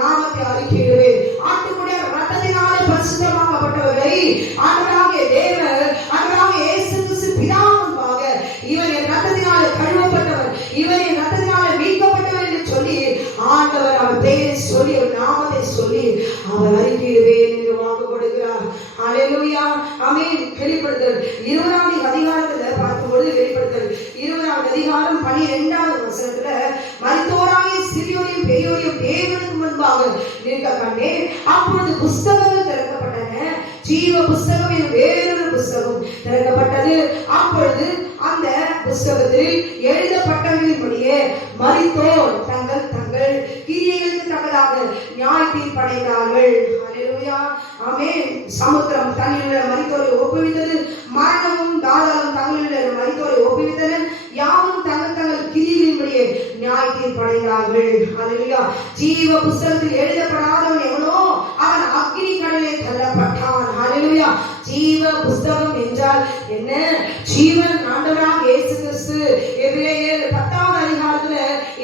சிறியோரையும் பெரியோரையும் தேவனுக்கு முன்பாக நிற்க கண்டேன். அப்பொழுது புஸ்தகங்கள் திறக்கப்பட்டன. ஜீவ புஸ்தகம் எனும் வேறொரு புஸ்தகம் திறக்கப்பட்டது. அப்பொழுது அந்த புஸ்தகத்தில் எழுதப்பட்டவர்களின்படியே மரித்தோர் தங்கள் தங்கள் கிரியைகளுக்கு தக்கதாக நியாய தீர்ப்படைந்தார்கள். ஹல்லேலூயா, ஆமென். சமுத்திரம் தன்னில் மரித்தோரை ஒப்புவித்தது, மரணமும் தாராளம் தங்களில் மரித்தோரை ஒப்புவித்தன. யாவும் தங்கள் தங்கள் கிரியைகளின்படியே நியாய தீர்ப்படைந்தார்கள். ஹல்லேலூயா. ஜீவ புஸ்தகத்தில் எழுதப்படாதவன் எவனோ அவன் அக்கினி கடலிலே தள்ளப்பட்டான். ஹல்லேலூயா. ஜீவ புஸ்தகம் என்றால் என்ன? ஜீவன் ஆண்டவராக இயேசு கிறிஸ்து எபிரேயர் 10வது அதிகாரத்துல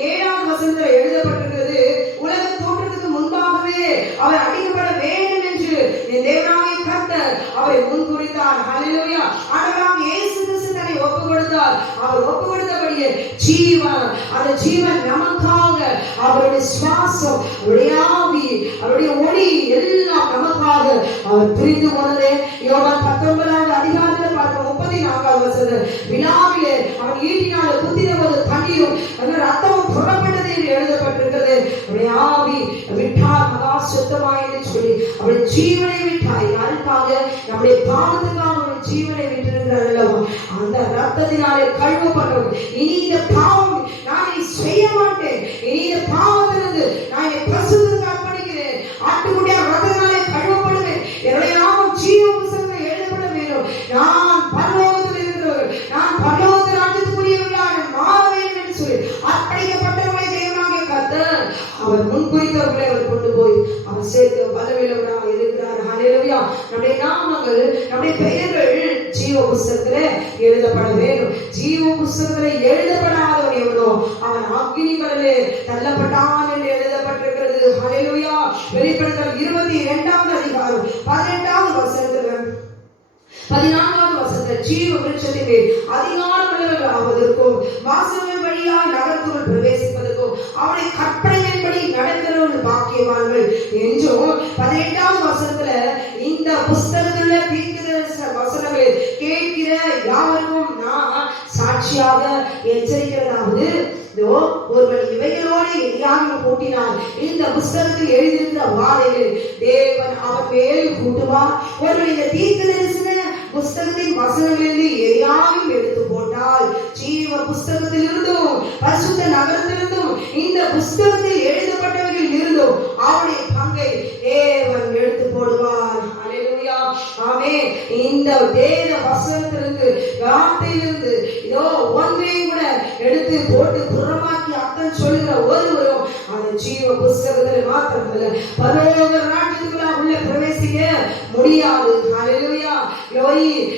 7வது வசனத்துல எழுதப்பட்டிருக்கிறது. உலக தோற்றத்துக்கு முன்பாகவே அவர் அடிக்கப்பட வேண்டும் என்று தேவனாகிய கர்த்தர் அவரை முன்குறித்தார். ஹல்லேலூயா. ஆண்டவராக இயேசு கிறிஸ்து தன்னை ஒப்பு கொடுத்தார். அவர் ஒப்பு கொடுத்தபடியே ஜீவன், அந்த ஜீவன் நமக்காக அவருடைய சுவாசம், அவருடைய ஆவி, அவருடைய ஒளி எல்லாம் நமக்காக அவர் பிரிந்து போனதே. யோவான் 19வது அதிகாரத்தில் பார்த்த 34வது வசனம், வினாவிலே அவன் ஈட்டினால குத்தின போது தண்ணீரும் அந்த ரத்தமும் புறப்பட்டது என்று எழுதப்பட்டிருக்கிறது. அவருடைய ஆவி விட்டார் மகா சுத்தமாய் என்று சொல்லி அவருடைய ஜீவனை விட்டார். யாருக்காக? நம்முடைய பாவத்துக்காக அவருடைய ஜீவனை விட்டிருக்கிறார் அல்லவா? அந்த ரத்தத்தினாலே கழுவப்பட்டவர். இனி இந்த பாவம் நான் செய்ய மாட்டேன், இனி இந்த பாவத்திலிருந்து நான் பரிசுத்தத்துக்கு அர்ப்பணிக்கிறேன், ஆட்டுக்குட்டியா ரத்தத்தினாலே கழுவப்படுவேன், என்னுடைய நாமம் ஜீவ புஸ்தகத்தில் எழுதப்பட வேண்டும், நான் பரலோகத்தில் இருக்கிறவர், நான் பரலோக ராஜ்யத்துக்குரியவர்களாக மாற வேண்டும் என்று சொல்லி அர்ப்பணிக்கப்பட்டவர்களை தேவனாகிய கர்த்தர் அவர் முன்குறித்தவர்களை அவர் கொண்டு போய் அவர் சேர்க்க வல்லமையுள்ளவராக இருக்கிறார். ஹல்லேலூயா. நம்முடைய நாமங்கள், நம்முடைய பெயர்கள் ஜீவ புஸ்தகத்திலே எழுதப்பட வேண்டும். ஜீவ புஸ்தகத்திலே எழுதப்படாதவன் எவனோ அவன் அக்கினி கடலிலே தள்ளப்பட்டான் என்று எழுதப்பட்டிருக்கிறது. ஹல்லேலூயா. வெளிப்படுத்தல் 22வது அதிகாரம் 18வது வசனத்தில் 14வது வசனத்தில் ஜீவ விருட்சத்தின் மேல் அதிகாரம் உள்ளவர்கள் ஆவதற்கும் வாசல்கள் வழியாய் நகரத்துக்குள் பிரவேசிப்பதற்கும் அவருடைய கற்பனைகளின்படி நடக்கிறவர்கள் பாக்கியவான்கள் என்றும் 18வது வசனத்துல இந்த புஸ்தகத்துல தீர்க்கதரிசன வசனங்களை கேட்கிற யாவருக்கும் நான் சாட்சியாக எச்சரிக்கிறதாவது, ஒருவன் இவைகளோடு எதிராக கூட்டினார், இந்த புஸ்தகத்தில் எழுதியிருக்கிற வாதைகள் தேவன் அவர் மேல் கூட்டுவார். ஒருவன் இந்த தீர்க்கதரிசன புஸ்தகத்தின் வசனங்களிலிருந்து எதையாவது எடுத்து போட்டால் ஜீவ புஸ்தகத்திலிருந்தும் பரிசுத்த நகரத்திலிருந்தும் இந்த புஸ்தகத்தில் எழுதப்பட்டவர்கள் இருந்தும் அவருடைய பங்கை தேவன் எடுத்து போடுவார். ஹல்லேலூயா, ஆமென். இந்த வேத வசனத்திலிருந்து வார்த்தையிலிருந்து இதோ ஒன்றையும் கூட எடுத்து போட்டு புறமாக்கி அர்த்தம் சொல்லுகிற ஒருவரும் அந்த ஜீவ புஸ்தகத்தில் மாத்திரமல்ல பரலோக ராஜ்யத்துக்குள்ள உள்ள பிரவேசிக்க முடியாது. ஹல்லேலூயா.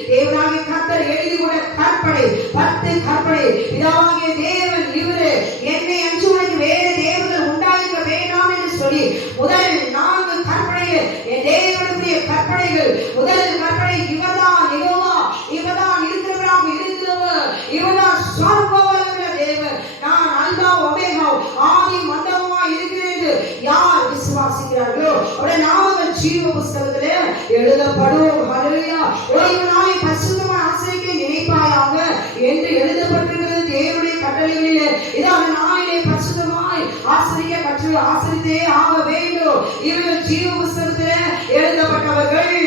தேவனாகிய கர்த்தர் எழுதி கூட கற்பனை 10 கற்பனை, பிதாவாகிய தேவன் இவரே என்னை அன்று உனக்கு வேறு தேவர்கள் உண்டாயிருக்க வேண்டாம் என்று சொல்லி முதல் 4 கற்பனைகள் என் தேவனுடைய கற்பனைகள். முதல் கற்பனை இவர்தான் யெகோவா, இவர்தான் இருக்கிறவராக இருக்கிறவர், இவர்தான் சர்வவல்லமை தேவன், நான் அல்பா ஒமேகா ஆதி மந்தமா இருக்கிறேன் என்று யார் விசுவாசிக்கிறார்களோ அவருடைய நாமங்கள் ஜீவ புஸ்தகத்திலே எழுதப்படும். ஹல்லேலூயா. ஓய்வு நாளை பரிசுத்தமாய் ஆசரிக்க நினைப்பாயாக என்று எழுதப்பட்டிருக்கிறது தேவனுடைய கட்டளைகளிலே. இதான நாளிலே பரிசுத்தமாய் ஆசரிக்க கற்று ஆசரித்தே ஆக வேண்டும். இவர்கள் ஜீவ புஸ்தகத்திலே எழுதப்பட்டவர்கள்,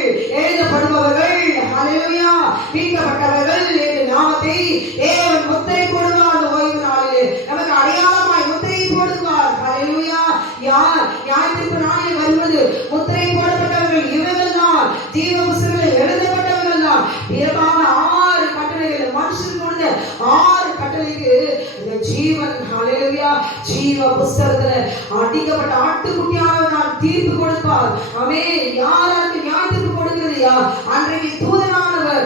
எழுதப்படுபவர்கள். ஹல்லேலூயா. மீட்கப்பட்டவர்கள் என்று நாமத்தை தேவன் முத்திரை போடுவார். ஓய்வு நாளிலே நமக்கு அடையாளமாய் முத்திரை போடுவார். ஹல்லேலூயா. யார் நியாயத்திற்கு நாளில் வருவது முத்திரை போடப்பட்டவர்கள் இவர்கள் தான், ஜீவ புஸ்தகத்தில் எழுதப்பட்டவர்கள் தான். பிறப்பாக 6 கட்டளைகள் மனுஷன் கொடுத்த 6 கட்டளைக்கு இந்த ஜீவன் ஹல்லேலூயா ஜீவ புஸ்தகத்தில் அடிக்கப்பட்ட ஆட்டுக்குட்டியானவர் நான் தீர்ப்பு கொடுப்பார். ஆமென். யாருக்கு நியாயத்திற்கு கொடுக்கிறது யார்? அன்றைக்கு தூதனானவர்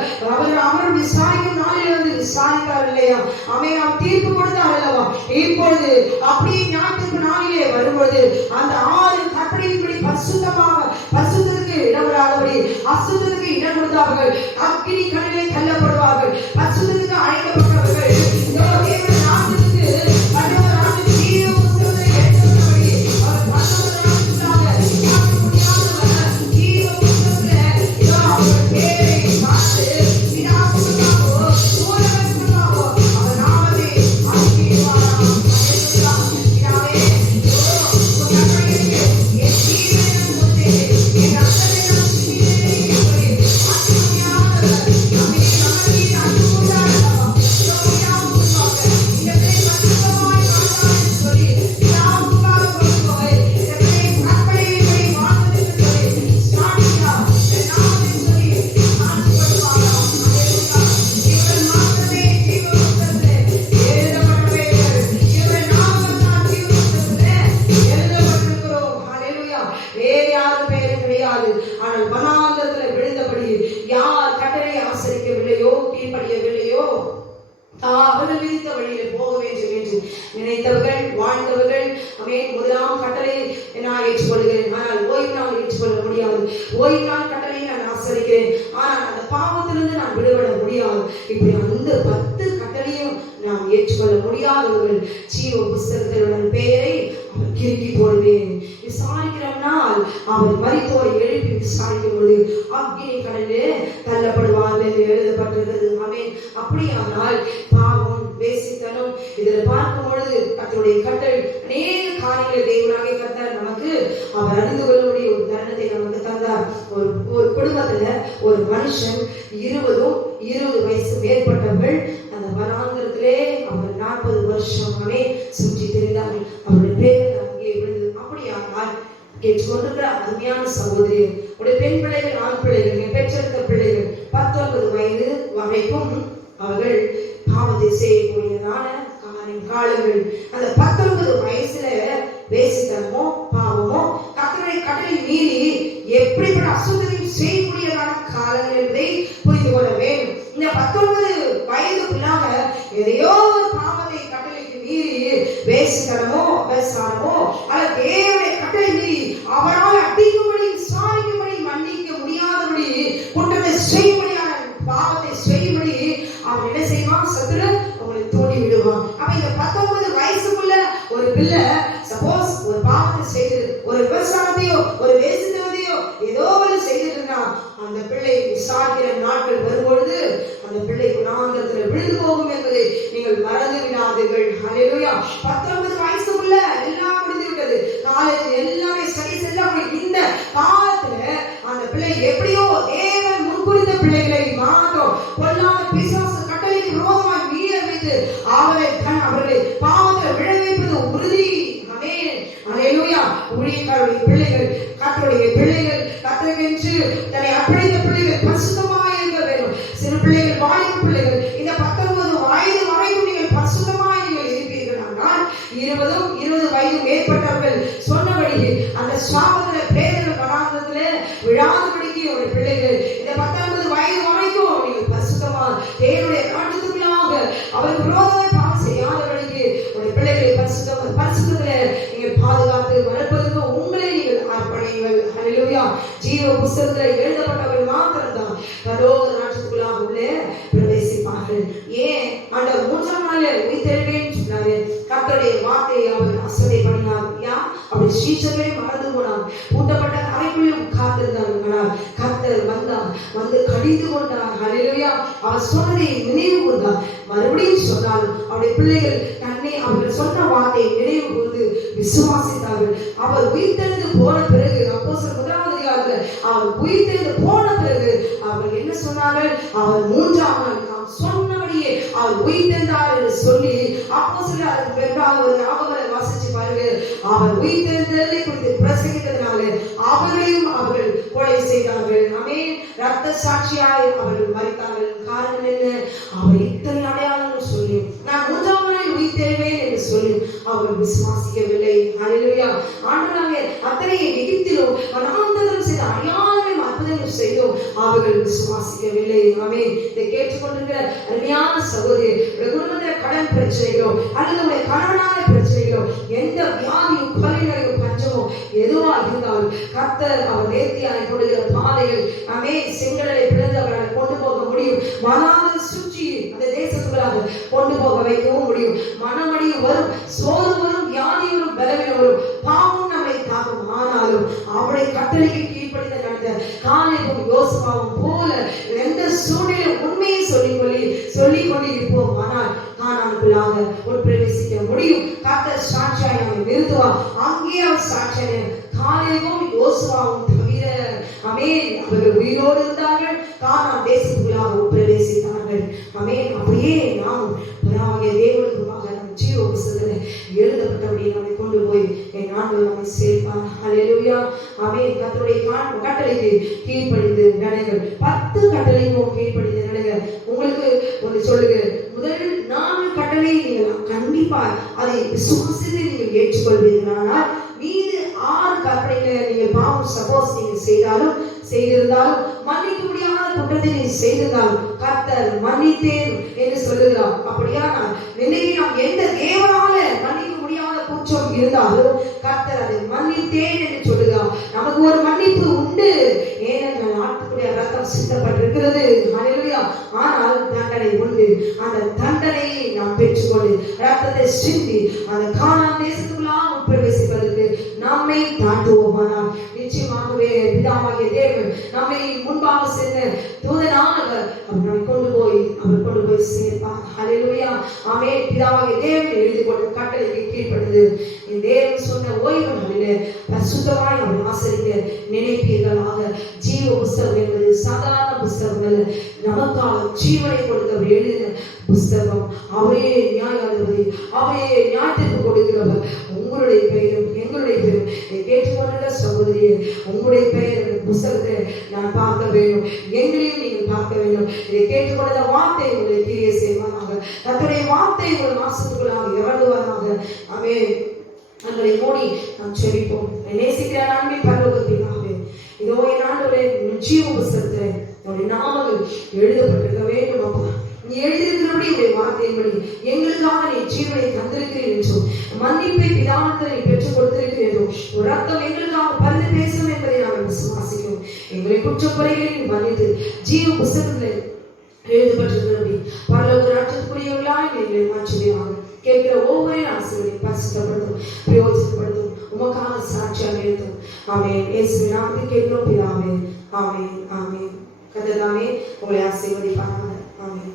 அவர் விசாரிக்கும் நாளில் வந்து விசாரித்தார் இல்லையா? ஆமென். அவர் தீர்ப்பு கொடுத்தார் அல்லவா? இப்பொழுது அப்படியே நியாயத்திற்கு நாளிலே வரும்பொழுது அந்த 6 கட்டளையின்படி பரிசுத்தமாக, பரிசுத்தத்துக்கு இடப்படாதபடி அசுத்தத்துக்கு இடம் கொடுத்தார்கள். அக்கினி கடலிலே தள்ளப்படுவார்கள். பரிசுத்தத்துக்கு அழைக்கப்பட்டவர்கள் தேவனுடைய நாமத்துக்கு பரலோக ஜீவ புஸ்தகத்தில் எழுதப்பட்டபடி அவர் பரலோக ராஜ்யத்துக்காக முடியாதவர் ஜீவ புஸ்தகத்தில் இதோ அவர் பேரை பார்த்து விடாசமாகவோ சூழலுக்காகவோ அவர் நாமத்தை அறிவிப்பாராம். பிதாவே நினைத்தவர்கள் வாழ்ந்தவர்கள் முதலாம் கட்டளை நான் ஏற்றுக்கொள்கிறேன், ஆனால் ஓய்வு நாள் ஏற்றுக்கொள்ள முடியாது. ஓய்வு நாள் கட்டளை நான் ஆசரிக்கிறேன், ஆனால் அந்த பாவத்திலிருந்து நான் விடுபட முடியாது. இப்படி அந்த 10 கட்டளையும் நாம் ஏற்றுக்கொள்ள முடியாதவர்கள் ஜீவ புஸ்தகத்தில் பெயரை அவர் கிறுக்கி போடுவேன். விசாரிக்கிறனால் அவர் மரித்தோரை எழுப்பி விசாரிக்கும் பொழுது அக்கினி கடலிலே தள்ளப்படுவார்கள் என்று எழுதப்பட்டிருக்கிறது. ஆமென். அப்படியானால் பாவம், வேசித்தனம் இதில் பார்க்கும் பொழுது கர்த்தருடைய கட்டளை அநேக காரியங்களை தேவனாகிய கர்த்தர் நமக்கு அவர் அறிந்து கொள்ளக்கூடிய ஒரு தருணத்தை நமக்கு தந்தார். ஒரு குடும்பத்துல ஒரு மனுஷன் 20 வயசு மேற்பட்டவர்கள் அந்த வனாந்திரத்திலே அவர் 40 வருஷமாவே சுற்றி தெரிந்தார்கள். அவருடைய பேர் அங்கே விழுந்தது. அப்படியானால் கேட்டுக்கொண்டிருக்கிற அருமையான சகோதரி, உடைய பெண் பிள்ளைகள், ஆண் பிள்ளைகள், பெற்றெடுத்த பிள்ளைகள் 19 வயது வரைக்கும் அவர்கள் பாவத்தை செய்யக்கூடியதான காலங்கள். அந்த 19 வயசுல வேசித்தனமோ பாவமோ கர்த்தருடைய கட்டளை மீறி எப்படிப்பட்ட அசுத்தத்தையும் செய்யக்கூடியதான காலங்கள் என்பதை புரிந்து கொள்ள வேண்டும். இந்த 19 வயதுக்குள்ளாக எதையோ ஒரு பாவத்தை கட்டளைக்கு மீறி வேசித்தனமோ விபசாரமோ அல்லது தேவனுடைய கட்டளை மீறி அவரால் அடிக்கும்படி, விசாரிக்கும்படி, மன்னிக்க முடியாதபடி குற்றத்தை செய்யும்படியான பாவத்தை செய்யும்படி அவன் என்ன செய்வான்? சத்துரு அவங்களை தூண்டி விடுவான். அப்ப இந்த 19 வயசுக்குள்ள ஒரு பிள்ளை சப்போஸ் ஒரு பாவத்தை செய்து ஒரு விபசாரத்தையோ ஒரு வேசித்தனத்தையோ ஏதோ ஒரு செய்துட்டு இருந்தான், அந்த பிள்ளை விசாரிக்கிற நாட்கள் வரும்பொழுது அந்த பிள்ளை குணாந்தரத்தில் விழுந்து போகும் என்பதை நீங்கள் மறந்து விடாதீர்கள். ஹல்லேலூயா. 19 வயசுக்குள்ள எல்லாம் முடிந்து விட்டது, காலேஜ் எல்லாமே ஸ்டடிஸ் எல்லாம். இந்த காலத்துல அந்த பிள்ளை எப்படியோ தேவன் முன்குறித்த பிள்ளைகளை மாத்திரம் பொல்லாத பிசாசு கட்டளைக்கு விரோதமாக மீற வைத்து அவர்களை பாவத்தில் விழ வைப்பது உறுதி. ஆமென். ஹல்லேலூயா. ஊழியக்காரருடைய பிள்ளைகள், கர்த்தருடைய பிள்ளைகள், கர்த்தருக்கென்று தன்னை அர்ப்பணித்த பிள்ளைகள் பரிசுத்தமாக இருக்க வேண்டும். சிறு பிள்ளைகள், வாலிப பிள்ளைகள், இந்த 19 வயது வரைக்கும் நீங்கள் பரிசுத்தமாக நீங்கள் இருப்பீர்கள். ஆனால் 20 வயது மேற்பட்டவர்கள் சொன்னபடி அந்த சாபத்தில் பேர்கள் வராததிலே விழாதபடிக்கு ஒரு பிள்ளைகள் இந்த 19 வயது வரைக்கும் நீங்கள் பரிசுத்தமாக தேவனுடைய ராஜ்யத்துக்குள்ளாக அவருக்கு விரோதமாக பாவம் செய்யாதபடிக்கு ஒரு பிள்ளைகளை பரிசுத்தத்தில் நீங்கள் பாதுகாத்து வளர்ப்பதற்கு உங்களை நீங்கள் அர்ப்பணியுங்கள். ஹல்லேலூயா. ஜீவ புஸ்தகத்தில் எழுதப்பட்டவர்கள் மாத்திரம்தான் பரலோக ராஜ்யத்துக்குள்ளாக உள்ளே பிரவேசிப்பார்கள். ஏன்? அந்த 3ஆம் நாளில் உயிர்த்தெழுவேன் சொன்னாரு. கர்த்தருடைய வார்த்தையை அவர் அசட்டை பண்ணினார். அப்படி ஸ்ரீசர்களே மறந்து போனார். பூட்டப்பட்ட அறைக்குள்ளே உட்கார்ந்திருந்தார்கள். கர்த்தர் வந்தார், வந்து கடிந்து கொண்டார். ஹல்லேலூயா. அவர் சொன்னதை நினைவு கூர்ந்தார். மறுபடியும் சொன்னார். அவருடைய பிள்ளைகள் தன்னை அவர்கள் சொன்ன வார்த்தையை நினைவு கூர்ந்து விசுவாசித்தார்கள். அவர் உயிர்த்தெழுந்து போன பிறகு அப்போஸ்தலர் 1ஆம் அதிகாரத்தில் அவர் உயிர்த்தெழுந்து போன பிறகு அவர் என்ன சொன்னார்கள்? அவர் 3ஆம் நாள் நாம் சொன்னபடியே அவர் உயிர்த்தெழுந்தார் என்று சொல்லி அப்போஸ்தலர் அதற்கு பின்பாக ஒரு ஆகமத்தை வாசிச்சு பாருங்க. அவர் உயிர்த்தெழுந்ததை குறித்து பிரசங்கித்ததனால அவர்களையும் அவர்கள் கொலை செய்தார்கள். ஆமென். ரத்த சாட்சியாய் அவர்கள் மரித்தார்கள். காரணம் என்ன? அவர் இத்தனை அடையாளங்கள் சொல்லி நான் 3ஆம் நாளில் உயிர்த்தெழுவேன் என்று சொல்லி அவர்கள் விசுவாசிக்கவில்லை. ஹல்லேலூயா. ஆண்டவராகிய அத்தனை எகிப்திலும் வனாந்தரம் செய்த அடையாளங்களையும் அற்புதங்கள் செய்தோம், அவர்கள் விசுவாசிக்கவில்லை. ஆமென். இதை கேட்டுக்கொண்டிருக்கிற அருமையான சகோதரி, குடும்பத்தில் கடன் பிரச்சனைகளோ அல்லது உங்களுடைய கணவனான பிரச்சனைகளோ எந்த வியாதியும் கொலைகளையும் பஞ்சமோ எதுவா இருந்தாலும் கர்த்தர் அவர் நேர்த்தியாய் கொடுக்கிற பாதைகள் செங்கடலை பிளந்து அவர்களை கொண்டு போக முடியும். வனாந்தரம் சுற்றி அந்த தேசத்துக்குள்ளாக கொண்டு போக வைக்கவும் முடியும். மனமடியும் வரும், சோறு வரும், வியாதி வரும், பலவீனம் வரும், பாவம் நம்மை தாக்கும். ஆனாலும் அவருடைய கட்டளைக்கு கீழ்ப்படிந்த நடந்த காலேபும் யோசுவாவும் போல எந்த சூழ்நிலையும் உண்மையை சொல்லிக் கொண்டு இருப்போம். ஆனால் கானானுக்குள்ளாக உட்பிரவேசிக்க முடியும். கர்த்தர் சாட்சியாய் நம்மை நிறுத்துவார். அங்கே அவர் சாட்சியாய் காலேபும் யோசுவாவும் தவிர ஆமென் அவர்கள் உயிரோடு இருந்தார்கள். கானான் தேசத்துக்குள்ளாக உட்பிரவேசித்தார்கள். ஆமென். அப்படியே நாம் பரவாகிய தேவனுக்கு ஜீவ புஸ்தகத்தில் எழுதப்பட்டபடியே நம்மை கொண்டு போய் என் ஆண்டவர் நம்மை சேர்ப்பார். ஹல்லேலூயா. ஆமென். கர்த்தருடைய கட்டளைக்கு கீழ்ப்படிந்து நடங்கள். 10 கட்டளைக்கும் கீழ்ப்படிந்து நடங்கள். உங்களுக்கு ஒன்று சொல்லுங்க, முதல் 4 கட்டளை நீங்கள் கண்டிப்பா அதை விசுவாசத்தை நீங்கள் ஏற்றுக்கொள்வீர்கள். ஆனால் மீது 6 கட்டளைகளை நீங்கள் பாவம் சப்போஸ் நீங்கள் செய்தாலும் செய்திருந்தாலும் மன்னிக்க முடியாத குற்றத்தை நீ செய்திருந்தாலும் கர்த்தர் மன்னித்தேன் என்று சொல்லுகிறார். அப்படியானால் இன்னைக்கு நாம் எந்த தேவனால மன்னிக்க முடியாத குற்றம் இருந்தாலும் கர்த்தர் அதை மன்னித்தேன் என்று சொல்லுகிறார். நமக்கு ஒரு மன்னிப்பு உண்டு, ஏனென்றால் ஆட்டுக்குடைய ரத்தம் சிந்தப்பட்டிருக்கிறது. ஹல்லேலூயா. ஆனால் தண்டனை உண்டு. அந்த தண்டனையை நாம் பெற்றுக்கொண்டு ரத்தத்தை சிந்தி அந்த கானான் தேசத்துக்குள்ளாக உட்பிரவேசிப்பதற்கு நம்மை தாண்டுவோமானால் நிச்சயமாகவே பிதாவாகிய தேவன் நம்மை முன்பாக சென்று தூதனாக நம்மை கொண்டு போய் சேர்ப்பார். ஹல்லேலூயா. ஆமென். பிதாவாகிய தேவன் எழுதி கொண்ட கட்டளைக்கு கீழ்ப்படிந்து இந்த தேவன் சொன்ன ஓய்வு நாளிலே பரிசுத்தமாய் அவரை ஆசரிக்க நினைப்பீர்களாக. ஜீவ புஸ்தகம் என்பது சாதாரண புஸ்தகம் அல்ல, நமக்காக ஜீவனை கொடுத்தவர் எழுதின புஸ்தகம். அவரே நியாயாதிபதி, அவரே நியாயத்திற்கு கொடுக்கிறவர். உங்களுடைய பெயரும் எங்களுடைய பெயரும் கேட்டுக்கொண்ட சகோதரியே, உங்களுடைய பெயர் புஸ்தகத்தை நான் பார்க்க வேண்டும், எங்களையும் நீங்கள் பார்க்க வேண்டும். இதை கேட்டுக்கொண்ட வார்த்தை உங்களை கிரியை செய்வானாக. கர்த்தருடைய வார்த்தை உங்கள் மாசத்துக்குள்ளாக இறங்குவானாக. ஆமென். தங்களை மூடி நாம் செபிப்போம். நேசிக்கிற அன்பின் பரலோக பிதாவே, இதோ என் ஆண்டவரே, ஜீவ புஸ்தகத்தில் என்னுடைய நாமங்கள் எழுதப்பட்டிருக்க வேண்டும். அப்பா, நீ எழுதியிருக்கிறபடி உடைய வார்த்தையின்படி எங்களுக்காக நீ ஜீவனை தந்திருக்கிறேன் என்றும் மன்னிப்பை பிதாவிடத்தில் நீ பெற்றுக் கொடுத்திருக்கிறேன் என்றும் ஒரு ரத்தம் எங்களுக்காக பரிந்து பேசும் என்பதை நாங்கள் விசுவாசிக்கிறோம். எங்களை குற்றக்குறைகளை நீ மன்னித்து ஜீவ புஸ்தகத்தில் எழுதப்பட்டிருக்கிறபடி பரலோக ராஜ்யத்துக்குரியவர்களாய் எங்களை மாற்றுவீராக. கேட்கிற ஒவ்வொரு ஆசைகளையும் பரிசுத்தப்படுத்தும், பிரயோஜனப்படுத்தும், உமக்காக சாட்சியாக இருக்கும். ஆமென். இயேசுவின் நாமத்தில் கேட்கிறோம் பிதாவே. ஆமென். ஆமென். கர்த்தர் தாமே உங்களை ஆசீர்வதிப்பாராக. ஆமென்.